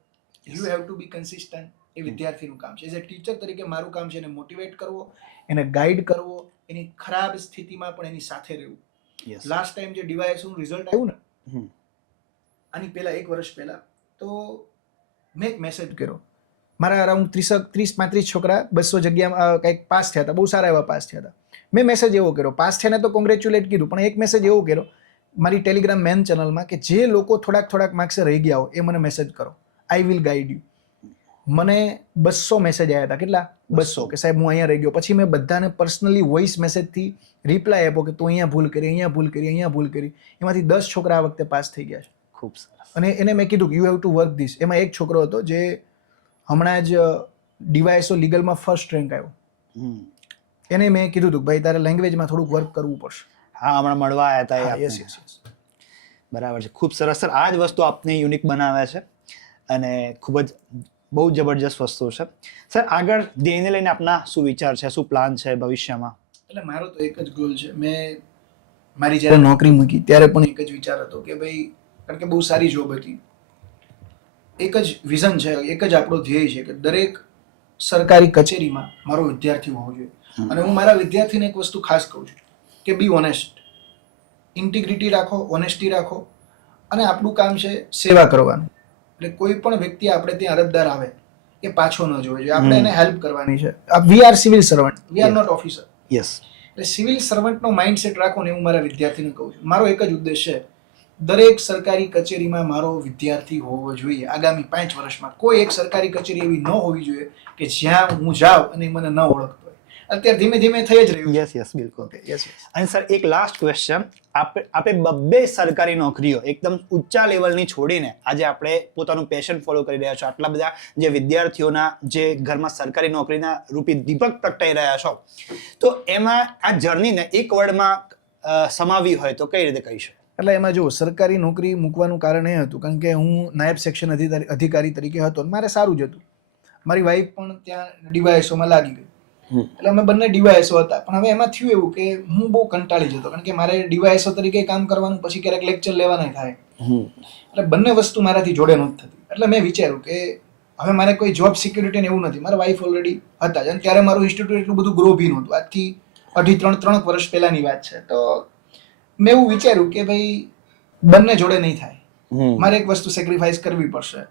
you have to be consistent. એ વિદ્યાર્થીનું કામ છે. એઝ એ ટીચર તરીકે મારું કામ છે એને મોટિવેટ કરવો, એને ગાઈડ કરવો, એની ખરાબ સ્થિતિમાં પણ એની સાથે રહેવું. યસ લાસ્ટ ટાઈમ જે ડીવાયએસનું રિઝલ્ટ આવ્યું ને આની પહેલા 1 વર્ષ પહેલા તો મેં એક મેસેજ કર્યો. મારા અરાઉન્ડ 30-35 છોકરા 200 જગ્યામાં કંઈક પાસ થયા હતા, બહુ સારા એવા પાસ થયા હતા. મેં મેસેજ એવો કર્યો, પાસ થયાને તો કોંગ્રેચ્યુલેટ કીધું, પણ એક મેસેજ એવો કર્યો મારી ટેલિગ્રામ મેન ચેનલમાં કે જે લોકો થોડાક માર્ક્સે રહી ગયા હોય એ મને મેસેજ કરો, આઈ વિલ ગાઈડ યુ. મને 200 મેસેજ આવ્યા હતા. કેટલા? 200 કે સાહેબ હું અહીંયા રહી ગયો. પછી મેં બધાને પર્સનલી વોઇસ મેસેજથી રિપ્લાય આપ્યો કે તું અહીંયા ભૂલ કરી, અહીંયા ભૂલ કરી, અહીંયા ભૂલ કરી. એમાંથી 10 છોકરા આ વખતે પાસ થઈ ગયા છે. ખૂબ સરસ. અને એને મેં કીધું કે you have to work this. એમાં એક છોકરો હતો જે હમણાં જ ડીવાયએસઓ લીગલમાં ફર્સ્ટ રેન્ક આવ્યો. એને મેં કીધું હતું ભાઈ તારે લેંગ્વેજમાં થોડુંક વર્ક કરવું પડશે. હા, હમણાં મળવા આવ્યા હતા એ યસ આપને. યસ યસ, બરાબર છે. ખૂબ સરસ સર. આ જ વસ્તુ આપને યુનિક બનાવે છે અને ખૂબ જ બહુ જબરજસ્ત વસ્તુ છે. સર આગળ ધ્યેયને લઈને આપના શું વિચાર છે, શું પ્લાન છે ભવિષ્યમાં? એટલે મારો તો એક જ ગોલ છે. મેં મારી જ્યારે નોકરી મૂકી ત્યારે પણ એક જ વિચાર હતો કે ભાઈ, કારણ કે બહુ સારી જોબ હતી, એક જ વિઝન છે, એક જ આપણો ધ્યેય છે કે દરેક સરકારી કચેરીમાં મારો વિદ્યાર્થી હોવો જોઈએ. અને હું મારા વિદ્યાર્થીને એક વસ્તુ ખાસ કહું છું કે બી ઓનેસ્ટ, ઇન્ટિગ્રિટી રાખો, ઓનેસ્ટી રાખો, અને આપણું કામ છે સેવા કરવાનું. એટલે કોઈ પણ વ્યક્તિ આપણે ત્યાં અરજદાર આવે એ પાછો ન જોવો જોઈએ, આપણે એને હેલ્પ કરવાની છે. We are civil servant, we are not officer. Yes. એટલે સિવિલ સર્વન્ટનો માઇન્ડસેટ રાખો ને હું મારા વિદ્યાર્થીને કહું છું. મારો એક જ ઉદ્દેશ છે, દરેક સરકારી કચેરીમાં મારો વિદ્યાર્થી હોવો જોઈએ. આગામી 5 વર્ષમાં કોઈ એક સરકારી કચેરી એવી ન હોવી જોઈએ કે જ્યાં હું જાઉં અને મને ન ઓળખતો હોય. અત્યારે ધીમે ધીમે થઈ જ રહ્યું. યસ યસ, બિલકુલ. યસ. અને સર એક લાસ્ટ ક્વેશ્ચન, આપે બબ્બે સરકારી નોકરીઓ એકદમ ઊંચા લેવલની છોડીને આજે આપણે પોતાનું પેશન ફોલો કરી રહ્યા છો, આટલા બધા જે વિદ્યાર્થીઓના જે ઘરમાં સરકારી નોકરીના રૂપી દીપક પ્રગટાઈ રહ્યા છો, તો એમાં આ જર્નીને એક વર્ડમાં સમાવી હોય તો કઈ રીતે કહીશું? એટલે એમાં જો સરકારી નોકરી મૂકવાનું કારણ એ હતું કારણ કે હું નાયબ સેક્શન અધિકારી તરીકે હતો અને મારે સારું જ હતું. મારી વાઈફ પણ ત્યાં ડીવાયએસઓમાં લાગી ગઈ, એટલે અમે બંને ડીવાયએસઓ હતા. પણ હવે એમાં થયું એવું કે હું બહુ કંટાળી જતો, કારણ કે મારે ડીવાયએસઓ તરીકે કામ કરવાનું, પછી ક્યારેક લેક્ચર લેવાના થાય, એટલે બંને વસ્તુ મારાથી જોડે નહોતી થતી. એટલે મેં વિચાર્યું કે હવે મારે કોઈ જોબ સિક્યુરિટી ને એવું નથી. મારા વાઈફ ઓલરેડી હતા જ, અને ત્યારે મારું ઇન્સ્ટિટ્યૂટ એટલું બધું ગ્રો બી નહોતું. આજથી 2.5-3 વર્ષ પહેલાની વાત છે. તો મેં એવું વિચાર્યું કે ભાઈ બંને જોડે નહીં થાય, મારે એક વસ્તુ સેક્રિફાઈસ કરવી પડશે.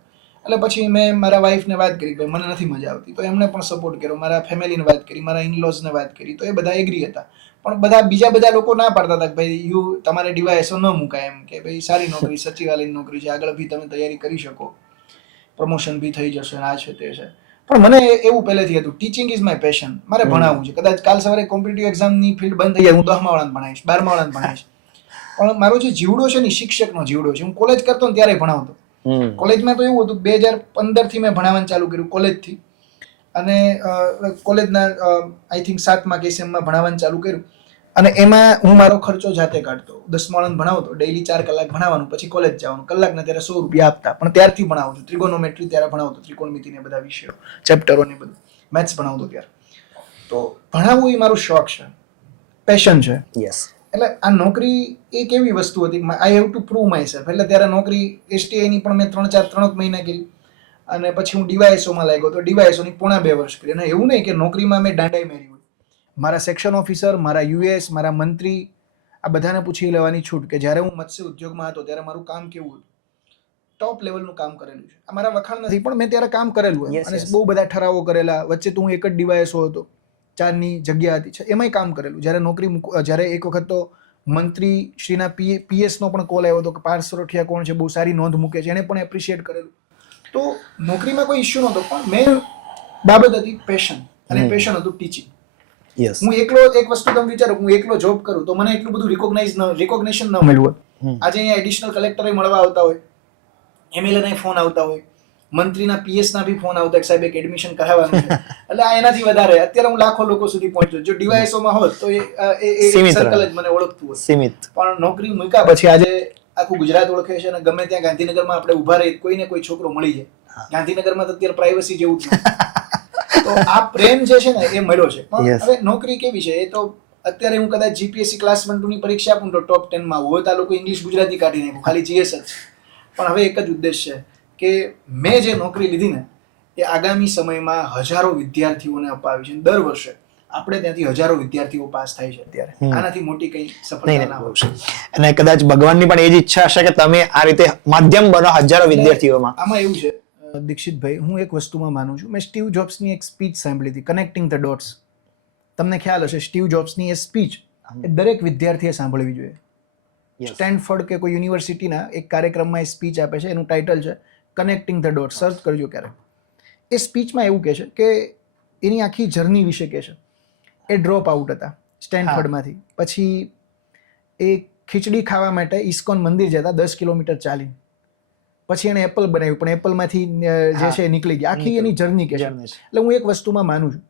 એટલે પછી મેં મારા વાઈફને વાત કરી કે મને નથી મજા આવતી, તો એમણે પણ સપોર્ટ કર્યો. મારા ફેમિલીને વાત કરી, મારા ઇનલોઝને વાત કરી, તો એ બધા એગ્રી હતા. પણ બીજા બધા લોકો ના પાડતા હતા કે ભાઈ તમારે ડીવાયએસઓ ન મુકાય, એમ કે ભાઈ સારી નોકરી, સચિવાલયની નોકરી છે, આગળ બી તમે તૈયારી કરી શકો, પ્રમોશન બી થઈ જશે, આ છે તે છે. પણ મને એવું પહેલેથી હતું, ટીચિંગ ઇઝ માય પેશન, મારે ભણાવવું છે. કદાચ કાલ સવારે કોમ્પિટિટિવ એક્ઝામની ફિલ્ડ બંધ થઈ જાય, હું 10મા વાળાને ભણાવીશ, 12મા વાળાને ભણાવીશ, પણ મારો જે જીવડો છે ને શિક્ષકનો જીવડો છે. હું કોલેજ કરતો ને ત્યારે ભણાવતો. કોલેજમાં તો એવું હતું 2015 થી મેં ભણાવવાનું ચાલુ કર્યું કોલેજથી, અને કોલેજના આઈ થિંક 7મા કે 8મા ભણાવવાનું ચાલુ કર્યું. અને એમાં હું મારો ખર્ચો જાતે કાઢતો. 10મા વાળાને ભણાવતો, ડેઈલી 4 કલાક ભણાવવાનું, પછી કોલેજ જવાનું. કલાકના ત્યારે 100 રૂપિયા આપતા, પણ ત્યારથી ભણાવું છું. ત્રિગોનોમેટ્રી ત્યારે ભણાવતો, ત્રિકોણમિતિ ને બધા વિષયો, ચેપ્ટરો ને બધું, મેથ્સ ભણાવતો ત્યારે. તો ભણાવવું એ મારો શોખ છે, પેશન છે. યસ. એટલે આ નોકરી એક એવી વસ્તુ હતી, I have to prove my self. એટલે ત્યારે નોકરી એસટીઆઈની પણ મેં 3 મહિના કરી, અને પછી હું ડીવાયએસઓમાં લાગ્યો તો ડીવાયએસઓની 2.5 વર્ષ કરી. અને એવું નહીં કે નોકરીમાં મેં દાંડાઈ મારી હોય. મારા સેક્શન ઓફિસર, મારા યુએસ, મારા મંત્રી, આ બધાને પૂછી લેવાની છૂટ કે જ્યારે હું મત્સ્ય ઉદ્યોગમાં હતો ત્યારે મારું કામ કેવું હતું. ટોપ લેવલનું કામ કરેલું છે. આ મારા વખાણ નથી, પણ મેં ત્યારે કામ કરેલું, અને બહુ બધા ઠરાવો કરેલા. વચ્ચે તો હું એક જ ડીવાયએસઓ હતો, 4ની જગ્યા હતી, એમાંય કામ કરેલું. જ્યારે એક વખત તો મંત્રી શ્રીના પીએસનો પણ કોલ આવ્યો હતો કે પાર્થ સોરઠિયા કોણ છે, બહુ સારી નોંધ મૂકે છે, એને પણ એપ્રિશિએટ કરેલું. તો નોકરીમાં કોઈ ઇશ્યુ નહોતો, પણ મેન બાબત હતી પેશન, અને પેશન હતું ટીચિંગ. યસ. હું એકલો એક વસ્તુ તમે વિચારો, હું એકલો જોબ કરું તો મને એટલું બધું રિકોગ્નિશન ન મળ્યું. આજે અહીંયા એડિશનલ કલેક્ટરે મળવા આવતા હોય, એમએલએ ફોન આવતા હોય, મંત્રીના પીએસના બી ફોન આવતા કે સાહેબ એક એડમિશન કરાવવાનું છે. એટલે આ એનાથી વધારે અત્યારે હું લાખો લોકો સુધી પહોંચ્યો. જો ડીવાયએસઓમાં હોત તો એ સર્કલ જ મને ઓળખતું હોત. સીમિત. પણ નોકરી મૂક્યા પછી આજે આખું ગુજરાત ઓળખે છે, અને ગમે ત્યાં ગાંધીનગરમાં આપણે ઉભા રહીએ, કોઈને કોઈ છોકરો મળી જાય. ગાંધીનગરમાં તો અત્યારે પ્રાઇવસી જેવું જ નથી. તો આ પ્રેમ જે છે ને એ મળ્યો છે. પણ હવે નોકરી કેવી છે એ તો અત્યારે હું કદાચ જીપીએસસી ક્લાસ 1-2ની પરીક્ષા આપું તો ટોપ 10માં હોય, તો આ લોકો ઇંગ્લિશ ગુજરાતી કાઢી નાખ્યું, ખાલી જીએસ જ. પણ હવે એક જ ઉદ્દેશ છે કે મેં જે નોકરી લીધી ને એ આગામી સમયમાં હજારો વિદ્યાર્થીઓને અપાવી છે. દર વર્ષે આપણે ત્યાંથી હજારો વિદ્યાર્થીઓ પાસ થાય છે અત્યારે. આનાથી મોટી કઈ સફળતા ના હોય. અને કદાચ ભગવાનની પણ એ જ ઈચ્છા હશે કે તમે આ રીતે માધ્યમ બનો હજારો વિદ્યાર્થીઓમાં. આમાં એવું છે દીક્ષિતભાઈ, હું એક વસ્તુમાં માનું છું. મેં સ્ટીવ જોબ્સની એક સ્પીચ સાંભળી હતી, કનેક્ટિંગ ધ ડોટ્સ. તમને ખ્યાલ હશે સ્ટીવ જોબ્સની એ સ્પીચ એ દરેક વિદ્યાર્થીએ સાંભળવી જોઈએ. સ્ટેનફોર્ડ કે કોઈ યુનિવર્સિટીના એક કાર્યક્રમમાં એ સ્પીચ આપે છે, એનું ટાઇટલ છે કનેક્ટિંગ ધ ડોટ્સ. સર્ચ કરજો ક્યારેક. એ સ્પીચમાં એવું કહે છે કે એની આખી જર્ની વિશે કહે છે. એ ડ્રોપ આઉટ હતા સ્ટેનફોર્ડમાંથી. પછી એ ખીચડી ખાવા માટે ઇસ્કોન મંદિર જતા 10 કિલોમીટર ચાલીને. પછી એણે એપલ બનાવ્યું, પણ એપલમાંથી જે છે એ નીકળી ગયા. આખી એની જર્ની કહે છે. એટલે હું એક વસ્તુમાં માનું છું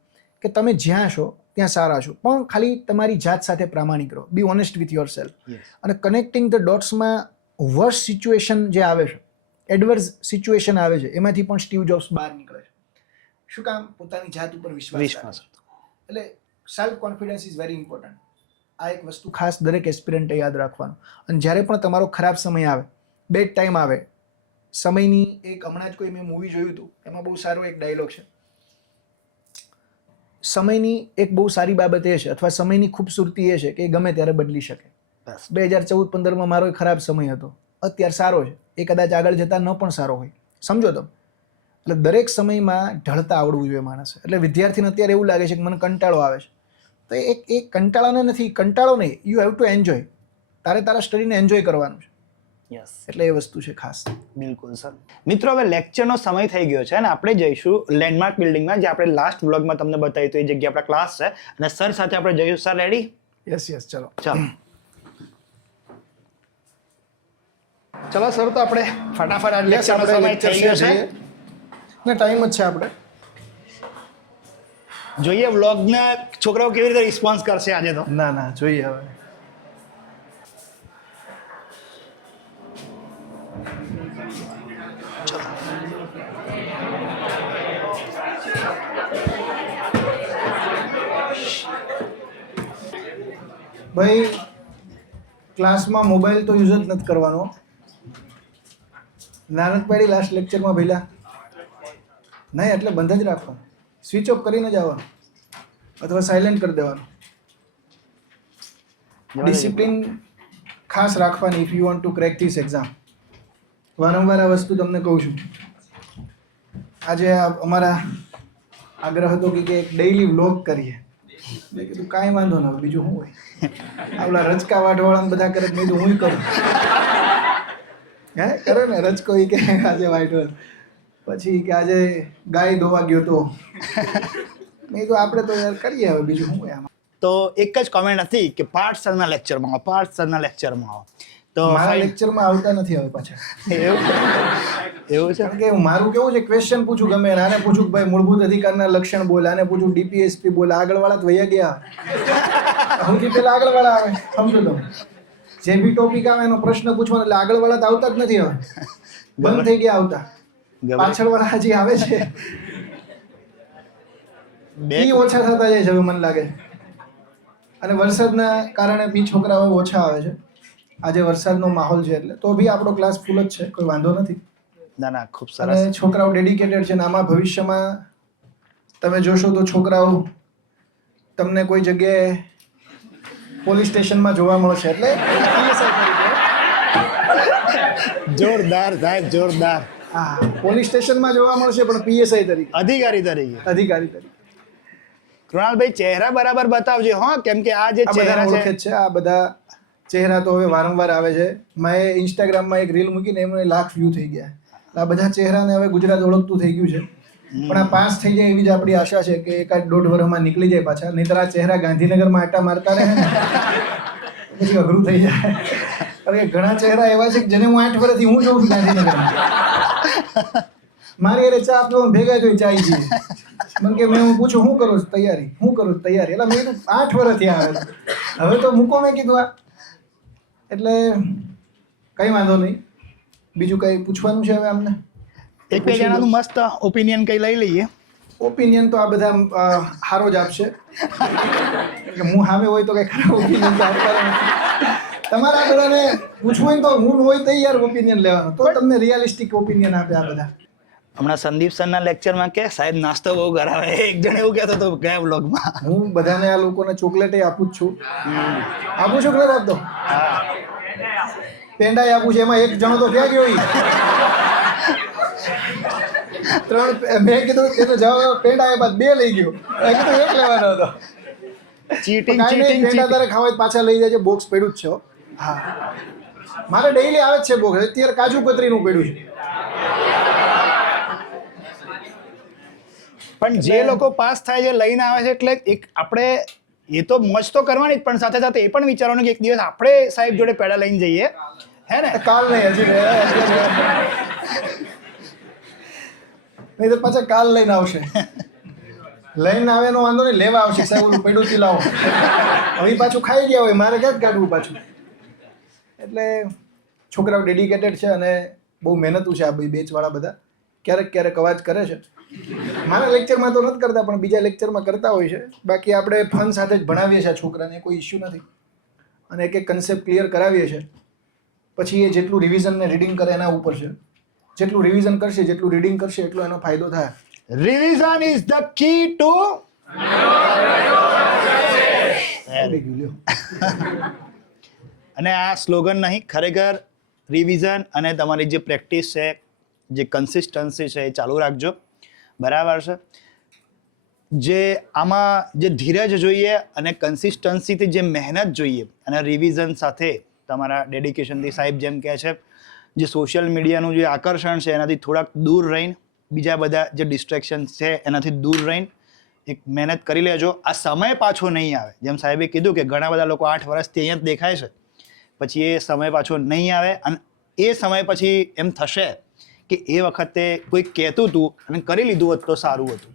કે તમે જ્યાં છો ત્યાં સારા છો, પણ ખાલી તમારી જાત સાથે પ્રામાણિક રહો. Be honest with your self. અને કનેક્ટિંગ ધ ડોટ્સમાં વર્સ્ટ સિચ્યુએશન જે આવે છે, એડવર્સ સિચ્યુએશન આવે છે, એમાંથી પણ સ્ટીવ જોબ્સ બહાર નીકળે છે. શું કામ? પોતાની જાત ઉપર વિશ્વાસ. એટલે self confidence is very important. આ એક વસ્તુ ખાસ દરેક એસ્પિરન્ટે યાદ રાખવાનું. અને જ્યારે પણ તમારો ખરાબ સમય આવે, બેડ ટાઈમ આવે, સમયની એક હમણાં જ કોઈ મેં મૂવી જોયું હતું, એમાં બહુ સારો એક ડાયલોગ છે. સમયની એક બહુ સારી બાબત એ છે, અથવા સમયની ખૂબસૂરતી એ છે કે એ ગમે ત્યારે બદલી શકે. 2014-15માં મારો એક ખરાબ સમય હતો, અત્યારે સારો છે. એ કદાચ આગળ જતા ન પણ સારો હોય. સમજો તમે? એટલે દરેક સમયમાં ઢળતા આવડવું જોઈએ માણસે. એટલે વિદ્યાર્થીને અત્યારે એવું લાગે છે કે મને કંટાળો આવે છે, તો એ કંટાળાને નથી, કંટાળો નહીં, યુ હેવ ટુ એન્જોય. તારે તારા સ્ટડીને એન્જોય કરવાનું છે. એટલે એ વસ્તુ છે ખાસ. બિલકુલ સર. મિત્રો, હવે લેક્ચરનો સમય થઈ ગયો છે અને આપણે જઈશું લેન્ડમાર્ક બિલ્ડિંગમાં, જે આપણે લાસ્ટ વ્લોગમાં તમને બતાવ્યું હતું. એ જગ્યા આપણા ક્લાસ છે અને સર સાથે આપણે જઈશું. Sir ready? યસ, ચલો. ચલો સર, તો આપણે ફટાફટ આ લેક્ચરનો સમય થઈ ગયો છે ને ટાઈમ જ છે. આપણે જોઈએ વ્લોગના છોકરાઓ કેવી રીતે રિસ્પોન્સ કરશે આજે. તો ના જોઈએ હવે. ભાઈ, ક્લાસમાં મોબાઈલ તો યુઝ જ નથી કરવાનો. નાનક પાડી લાસ્ટ લેક્ચરમાં ભઈલા નહીં, એટલે બંધ જ રાખવાનું. સ્વિચ ઓફ કરીને જ આવવાનું અથવા સાયલેન્ટ કરી દેવાનું. ડિસિપ્લિન ખાસ રાખવાની if you want to crack this exam. વારંવાર આ વસ્તુ તમને કહું છું. આજે અમારા આગ્રહ હતો કે એક ડેઈલી વ્લોગ કરીએ. મેં કીધું કાંઈ વાંધો ન હોય, બીજું શું હોય. આપણા રચકા વાટવાળાને બધા કરે, મેં કીધું હું કરું. કરે ને રચકો એ કે આજે વાટવાળ, પછી કે આજે ગાય ધોવા ગયો તો. મેં કીધું આપણે તો યાર કરીએ, હવે બીજું શું હોય આમાં. તો એક જ કોમેન્ટ હતી કે પાર્થ સરના લેક્ચરમાં આવો, પાર્થ સરના લેક્ચરમાં આવો. તો મારા લેક્ચરમાં આવતા નથી હવે પાછા. એવું છે. કારણ કે મારું કેવું છે, ક્વેશ્ચન પૂછું ગમે, આને પૂછું કે ભાઈ મૂળભૂત અધિકારના લક્ષણ બોલ, આને પૂછું ડીપીએસપી બોલ, આગળવાળા તો વયા ગયા. સૌથી પહેલા આગળવાળા આવે. સમજો તમે, જે બી ટોપિક આવે એનો પ્રશ્ન પૂછવાનો, એટલે આગળવાળા તો આવતા જ નથી હવે. બંધ થઈ ગયા આવતા. પાછળવાળા હજી આવે છે. ઈ ઓછા થતા જાય છે હવે મને લાગે. અને વરસાદના કારણે બી છોકરાઓ ઓછા આવે છે. આજે વરસાદનો માહોલ છે એટલે તો બી આપણો ક્લાસ ફૂલ જ છે, કોઈ વાંધો નથી. ના ખૂબ સરસ. અને છોકરાઓ ડેડિકેટેડ છે. અને આમાં ભવિષ્યમાં તમે જોશો તો છોકરાઓ તમને કોઈ જગ્યાએ પોલીસ સ્ટેશનમાં જોવા મળશે. એટલે જોરદાર સાહેબ, જોરદાર. હા, પોલીસ સ્ટેશનમાં જોવા મળશે, પણ પીએસઆઈ તરીકે, અધિકારી તરીકે. કૃણાલભાઈ, ચહેરા બરાબર બતાવજો હો, કેમ કે આ જે ચહેરા ઓળખે છે, આ બધા ચહેરા તો હવે વારંવાર આવે છે. મેં ઇન્સ્ટાગ્રામમાં એક રીલ મૂકીને એમને 1 લાખ વ્યૂ થઈ ગયા. આ બધા ચહેરાને હવે ગુજરાત ઓળખતું થઈ ગયું છે. પણ આ પાસ થઈ જાય એવી જ આપણી આશા છે કે 1-1.5 વર્ષમાં નીકળી જાય પાછા. નહીંતર આ ચહેરા ગાંધીનગરમાં આટા મારતા રહે ને પછી અઘરું થઈ જાય. કારણ કે ઘણા ચહેરા એવા છે કે જેને હું 8 વર્ષથી હું જોઉં છું ગાંધીનગરમાં. મારી અરે ચા આપવા ભેગા જોઈ ચાઈ જઈએ. મને કે હું પૂછું શું કરું છું? તૈયારી. શું કરું છું? તૈયારી. એટલે મેં કીધું 8 વર્ષથી આવે. હવે તો મૂકો, મેં કીધું આ. એટલે કંઈ વાંધો નહીં. બીજું કંઈ પૂછવાનું છે હવે અમને? એક બે જણાનું મસ્ત ઓપિનિયન કંઈ લઈ લઈએ. ઓપિનિયન તો આ બધા સારો જ આપશે. કે હું સામે હોય તો કંઈ ખરાબ ઓપિનિયન તો આપતા નથી. તમારા બધાને પૂછવું હોય તો હું હોય તૈયાર ઓપિનિયન લેવાનો, તો તમને રિયાલિસ્ટિક ઓપિનિયન આપે આ બધા. હમણાં સંદીપ સરના લેક્ચરમાં કે સાહેબ નાસ્તો બહુ કરાવે, એક જણ એવું કહેતો હતો ગયા વ્લોગમાં. હું બધાને આ લોકોને ચોકલેટ આપું જ છું. આપું ચોકલેટ આપતો પેંડા આપું છું. એમાં એક જણો તો ક્યાં ગયો ઈ? 3 મેં કીધું એનો જવાબ પેંડા આપ્યા 2 લઈ ગયો. મેં કીધું 1 લેવાનો હતો. ચીટિંગ કાંઈ નહીં, પેંડા તારે ખાવા હોય તો પાછા લઈ જાય. બોક્સ પડ્યું જ છે હો. હા, મારે ડેઈલી આવે જ છે બોક્સ. અત્યારે કાજુ કતરીનું પડ્યું છે. પણ જે લોકો પાસ થાય છે લઈને આવે છે એટલે એક આપણે એ તો મજ તો કરવાની જ, પણ સાથે સાથે એ પણ વિચારવાનું કે એક દિવસ આપણે સાહેબ જોડે પેડા લઈને જઈએ, હે ને? કાલ નહીં, હજી નહીં તો પાછા કાલ લઈને આવશે. લઈને આવે એનો વાંધો નહીં, લેવા આવશે સાહેબ ઓલું પડ્યું થી લાવો. હવે પાછું ખાઈ ગયા હોય, મારે ક્યાં જ કાઢવું પાછું. એટલે છોકરાઓ ડેડિકેટેડ છે અને બહુ મહેનતું છે આ બેચવાળા બધા. ક્યારેક ક્યારેક અવાજ કરે છે. મારા લેક્ચરમાં તો નથી કરતા, પણ બીજા લેક્ચરમાં કરતા હોય છે. બાકી આપણે ફન સાથે જ ભણાવીએ છીએ છોકરાને, કોઈ ઇસ્યુ નથી. અને એક એક કન્સેપ્ટ ક્લિયર કરાવીએ છીએ. પછી એ જેટલું રિવિઝન ને રીડિંગ કરે એના ઉપર છે. જેટલું રિવિઝન કરશે, જેટલું રીડિંગ કરશે, એટલો એનો ફાયદો થાય. Revision is the key to અને આ સ્લોગન નહીં, ખરેખર રિવિઝન અને તમારી જે પ્રેક્ટિસ છે, જે કન્સિસ્ટન્સી છે એ ચાલુ રાખજો. બરાબર છે? જે આમાં જે ધીરજ જોઈએ અને કન્સિસ્ટન્સીથી જે મહેનત જોઈએ અને રિવિઝન સાથે તમારા ડેડિકેશનથી, સાહેબ જેમ કહે છે, જે સોશિયલ મીડિયાનું જે આકર્ષણ છે એનાથી થોડાક દૂર રહીને, બીજા બધા જે ડિસ્ટ્રેક્શન્સ છે એનાથી દૂર રહીને એક મહેનત કરી લેજો. આ સમય પાછો નહીં આવે. જેમ સાહેબે કીધું કે ઘણા બધા લોકો 8 વર્ષથી અહીંયા જ દેખાય છે, પછી એ સમય પાછો નહીં આવે. અને એ સમય પછી એમ થશે કે એ વખતે કોઈ કહેતું હતું અને કરી લીધું હોત તો સારું હતું.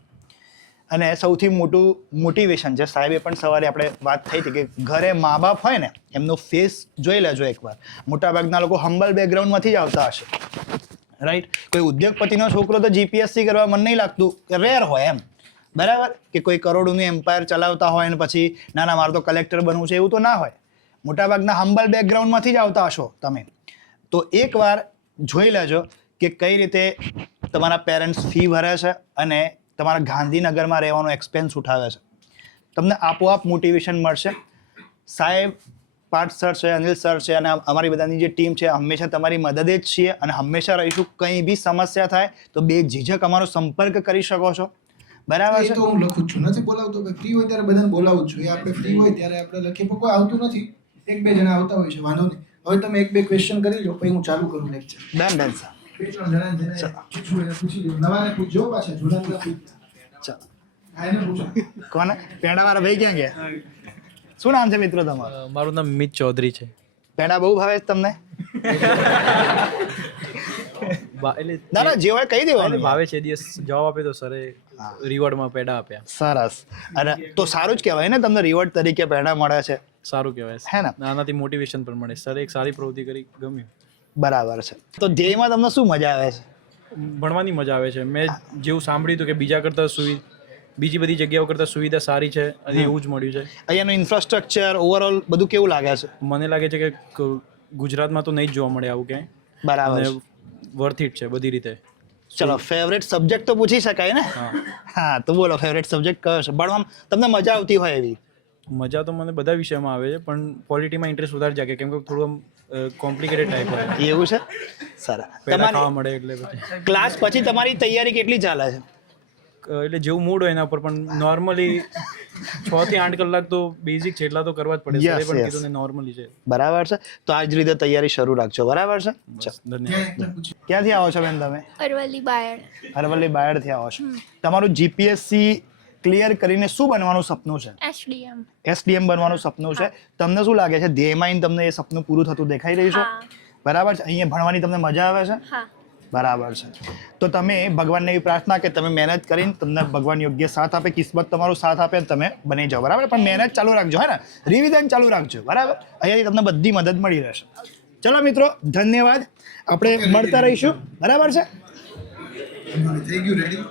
અને સૌથી મોટું મોટિવેશન છે, સાહેબે પણ સવારે આપણે વાત થઈ હતી કે ઘરે મા બાપ હોય ને એમનો ફેસ જોઈ લેજો એકવાર. મોટાભાગના લોકો હમ્બલ બેકગ્રાઉન્ડમાંથી જ આવતા હશે, રાઈટ? કોઈ ઉદ્યોગપતિનો છોકરો તો જીપીએસસી કરવા મને નહીં લાગતું કે રેર હોય એમ, બરાબર? કે કોઈ કરોડોનું એમ્પાયર ચલાવતા હોય ને પછી ના ના મારે તો કલેક્ટર બનવું છે, એવું તો ના હોય. મોટાભાગના હમ્બલ બેકગ્રાઉન્ડમાંથી જ આવતા હશો તમે. તો એકવાર જોઈ લેજો કે કઈ રીતે તમારા પેરેન્ટ્સ ફી ભરે છે અને તમારા ગાંધીનગરમાં રહેવાનો એક્સપેન્સ ઉઠાવે છે. તમને આપોઆપ મોટિવેશન મળશે. સાહેબ, પાર્થ સર છે, અનિલ સર છે અને અમારી બધાની જે ટીમ છે હંમેશા તમારી મદદે જ છીએ અને હંમેશા રહીશું. કંઈ બી સમસ્યા થાય તો બેઝિઝક અમારો સંપર્ક કરી શકો છો. બરાબર છે? એ તો હું લખું જ છું, નથી બોલાવતો. ફ્રી હોય ત્યારે બધાને બોલાવું છું. એ આપણે ફ્રી હોય ત્યારે આપણે લખીએ, પણ કોઈ આવતું નથી. 1-2 જણા આવતા હોય છે, વાંધો નહીં. હવે તમે 1-2 ક્વેશ્ચન કરી લો, પછી હું ચાલુ કરું લેક્ચર. Done done sir. 2-3 જણા જેને પૂછવું એને પૂછી લો. નવાને પૂછજો પાછા, જૂનાને ના પૂછતા. ચાલો. હા, એને પૂછો. કોને? પેડા વાળા ભાઈ ક્યાં ગયા? શું નામ છે મિત્રો તમારું? મારું નામ મિત ચૌધરી છે. પેડા બહુ ભાવે છે તમને? એટલે ના ના, જે હોય કહી દેવાનું. ભાવે છે. દિવસ જવાબ આપ્યો તો સરે રિવોર્ડમાં પેડા આપ્યા. સરસ. અને તો સારું જ કહેવાય ને, તમને રિવોર્ડ તરીકે પેડા મળે છે, સારું કહેવાય હે ને? આનાથી મોટિવેશન પણ મળે. સરે એક સારી પ્રવૃત્તિ કરી, ગમ્યું. બરાબર છે. તો ધ્યેયમાં તમને શું મજા આવે છે? ભણવાની મજા આવે છે. મેં જેવું સાંભળ્યું હતું કે બીજા કરતાં બીજી બધી જગ્યાઓ કરતાં સુવિધા સારી છે અને એવું જ મળ્યું છે. અહીંયાનું ઇન્ફ્રાસ્ટ્રક્ચર ઓવરઓલ બધું કેવું લાગે છે? મને લાગે છે કે ગુજરાતમાં તો નહીં જ જોવા મળે આવું ક્યાંય. બરાબર અને છે. વર્થ ઇટ છે બધી રીતે. ચલો, ફેવરેટ સબ્જેક્ટ તો પૂછી શકાય ને? હા, તો બોલો, ફેવરેટ સબ્જેક્ટ કયો છે? ભણવામાં તમને મજા આવતી હોય એવી? મજા તો મને બધા વિષયમાં આવે છે, પણ પોલિટીમાં ઇન્ટરેસ્ટ વધારે જાગે, કેમ કે થોડું કોમ્પ્લિકેટેડ ટાઈપ હોય. એવું છે? સરસ. પેડા ખાવા મળે એટલે પછી ક્લાસ પછી તમારી તૈયારી કેટલી ચાલે છે? એટલે જેવું મૂડ હોય એના ઉપર, પણ નોર્મલી 6 થી 8 કલાક તો બેઝિક છે, એટલા તો કરવા જ પડે. Yes, સરે પણ yes. કીધું ને નોર્મલી છે. બરાબર છે. તો આ જ રીતે તૈયારી શરૂ રાખજો. બરાબર છે? બસ, ધન્યવાદ. ક્યાંથી આવો છો બેન તમે? અરવલ્લી બાયડ. અરવલ્લી બાયડથી આવો છો. તમારું જીપીએસસી ક્લિયર કરીને શું બનવાનું સપનું છે? એસડીએમ. એસડીએમ બનવાનું સપનું છે. તમને શું લાગે છે, ધ્યેયમાં તમને એ સપનું પૂરું થતું દેખાઈ રહ્યું છે? બરાબર છે. અહીંયા ભણવાની તમને મજા આવે છે? હા. બરાબર છે. તો તમે ભગવાનને એવી પ્રાર્થના કે તમે મહેનત કરીને તમને ભગવાન યોગ્ય સાથ આપે, કિસ્મત તમારો સાથ આપે, તમે બની જાઓ. બરાબર? પણ મહેનત ચાલુ રાખજો, હે ને? રિવિઝન ચાલુ રાખજો. બરાબર? અહીંયાથી તમને બધી મદદ મળી રહેશે. ચલો મિત્રો, ધન્યવાદ. આપણે મળતા રહીશું. બરાબર છે? થઈ ગયું રેડી?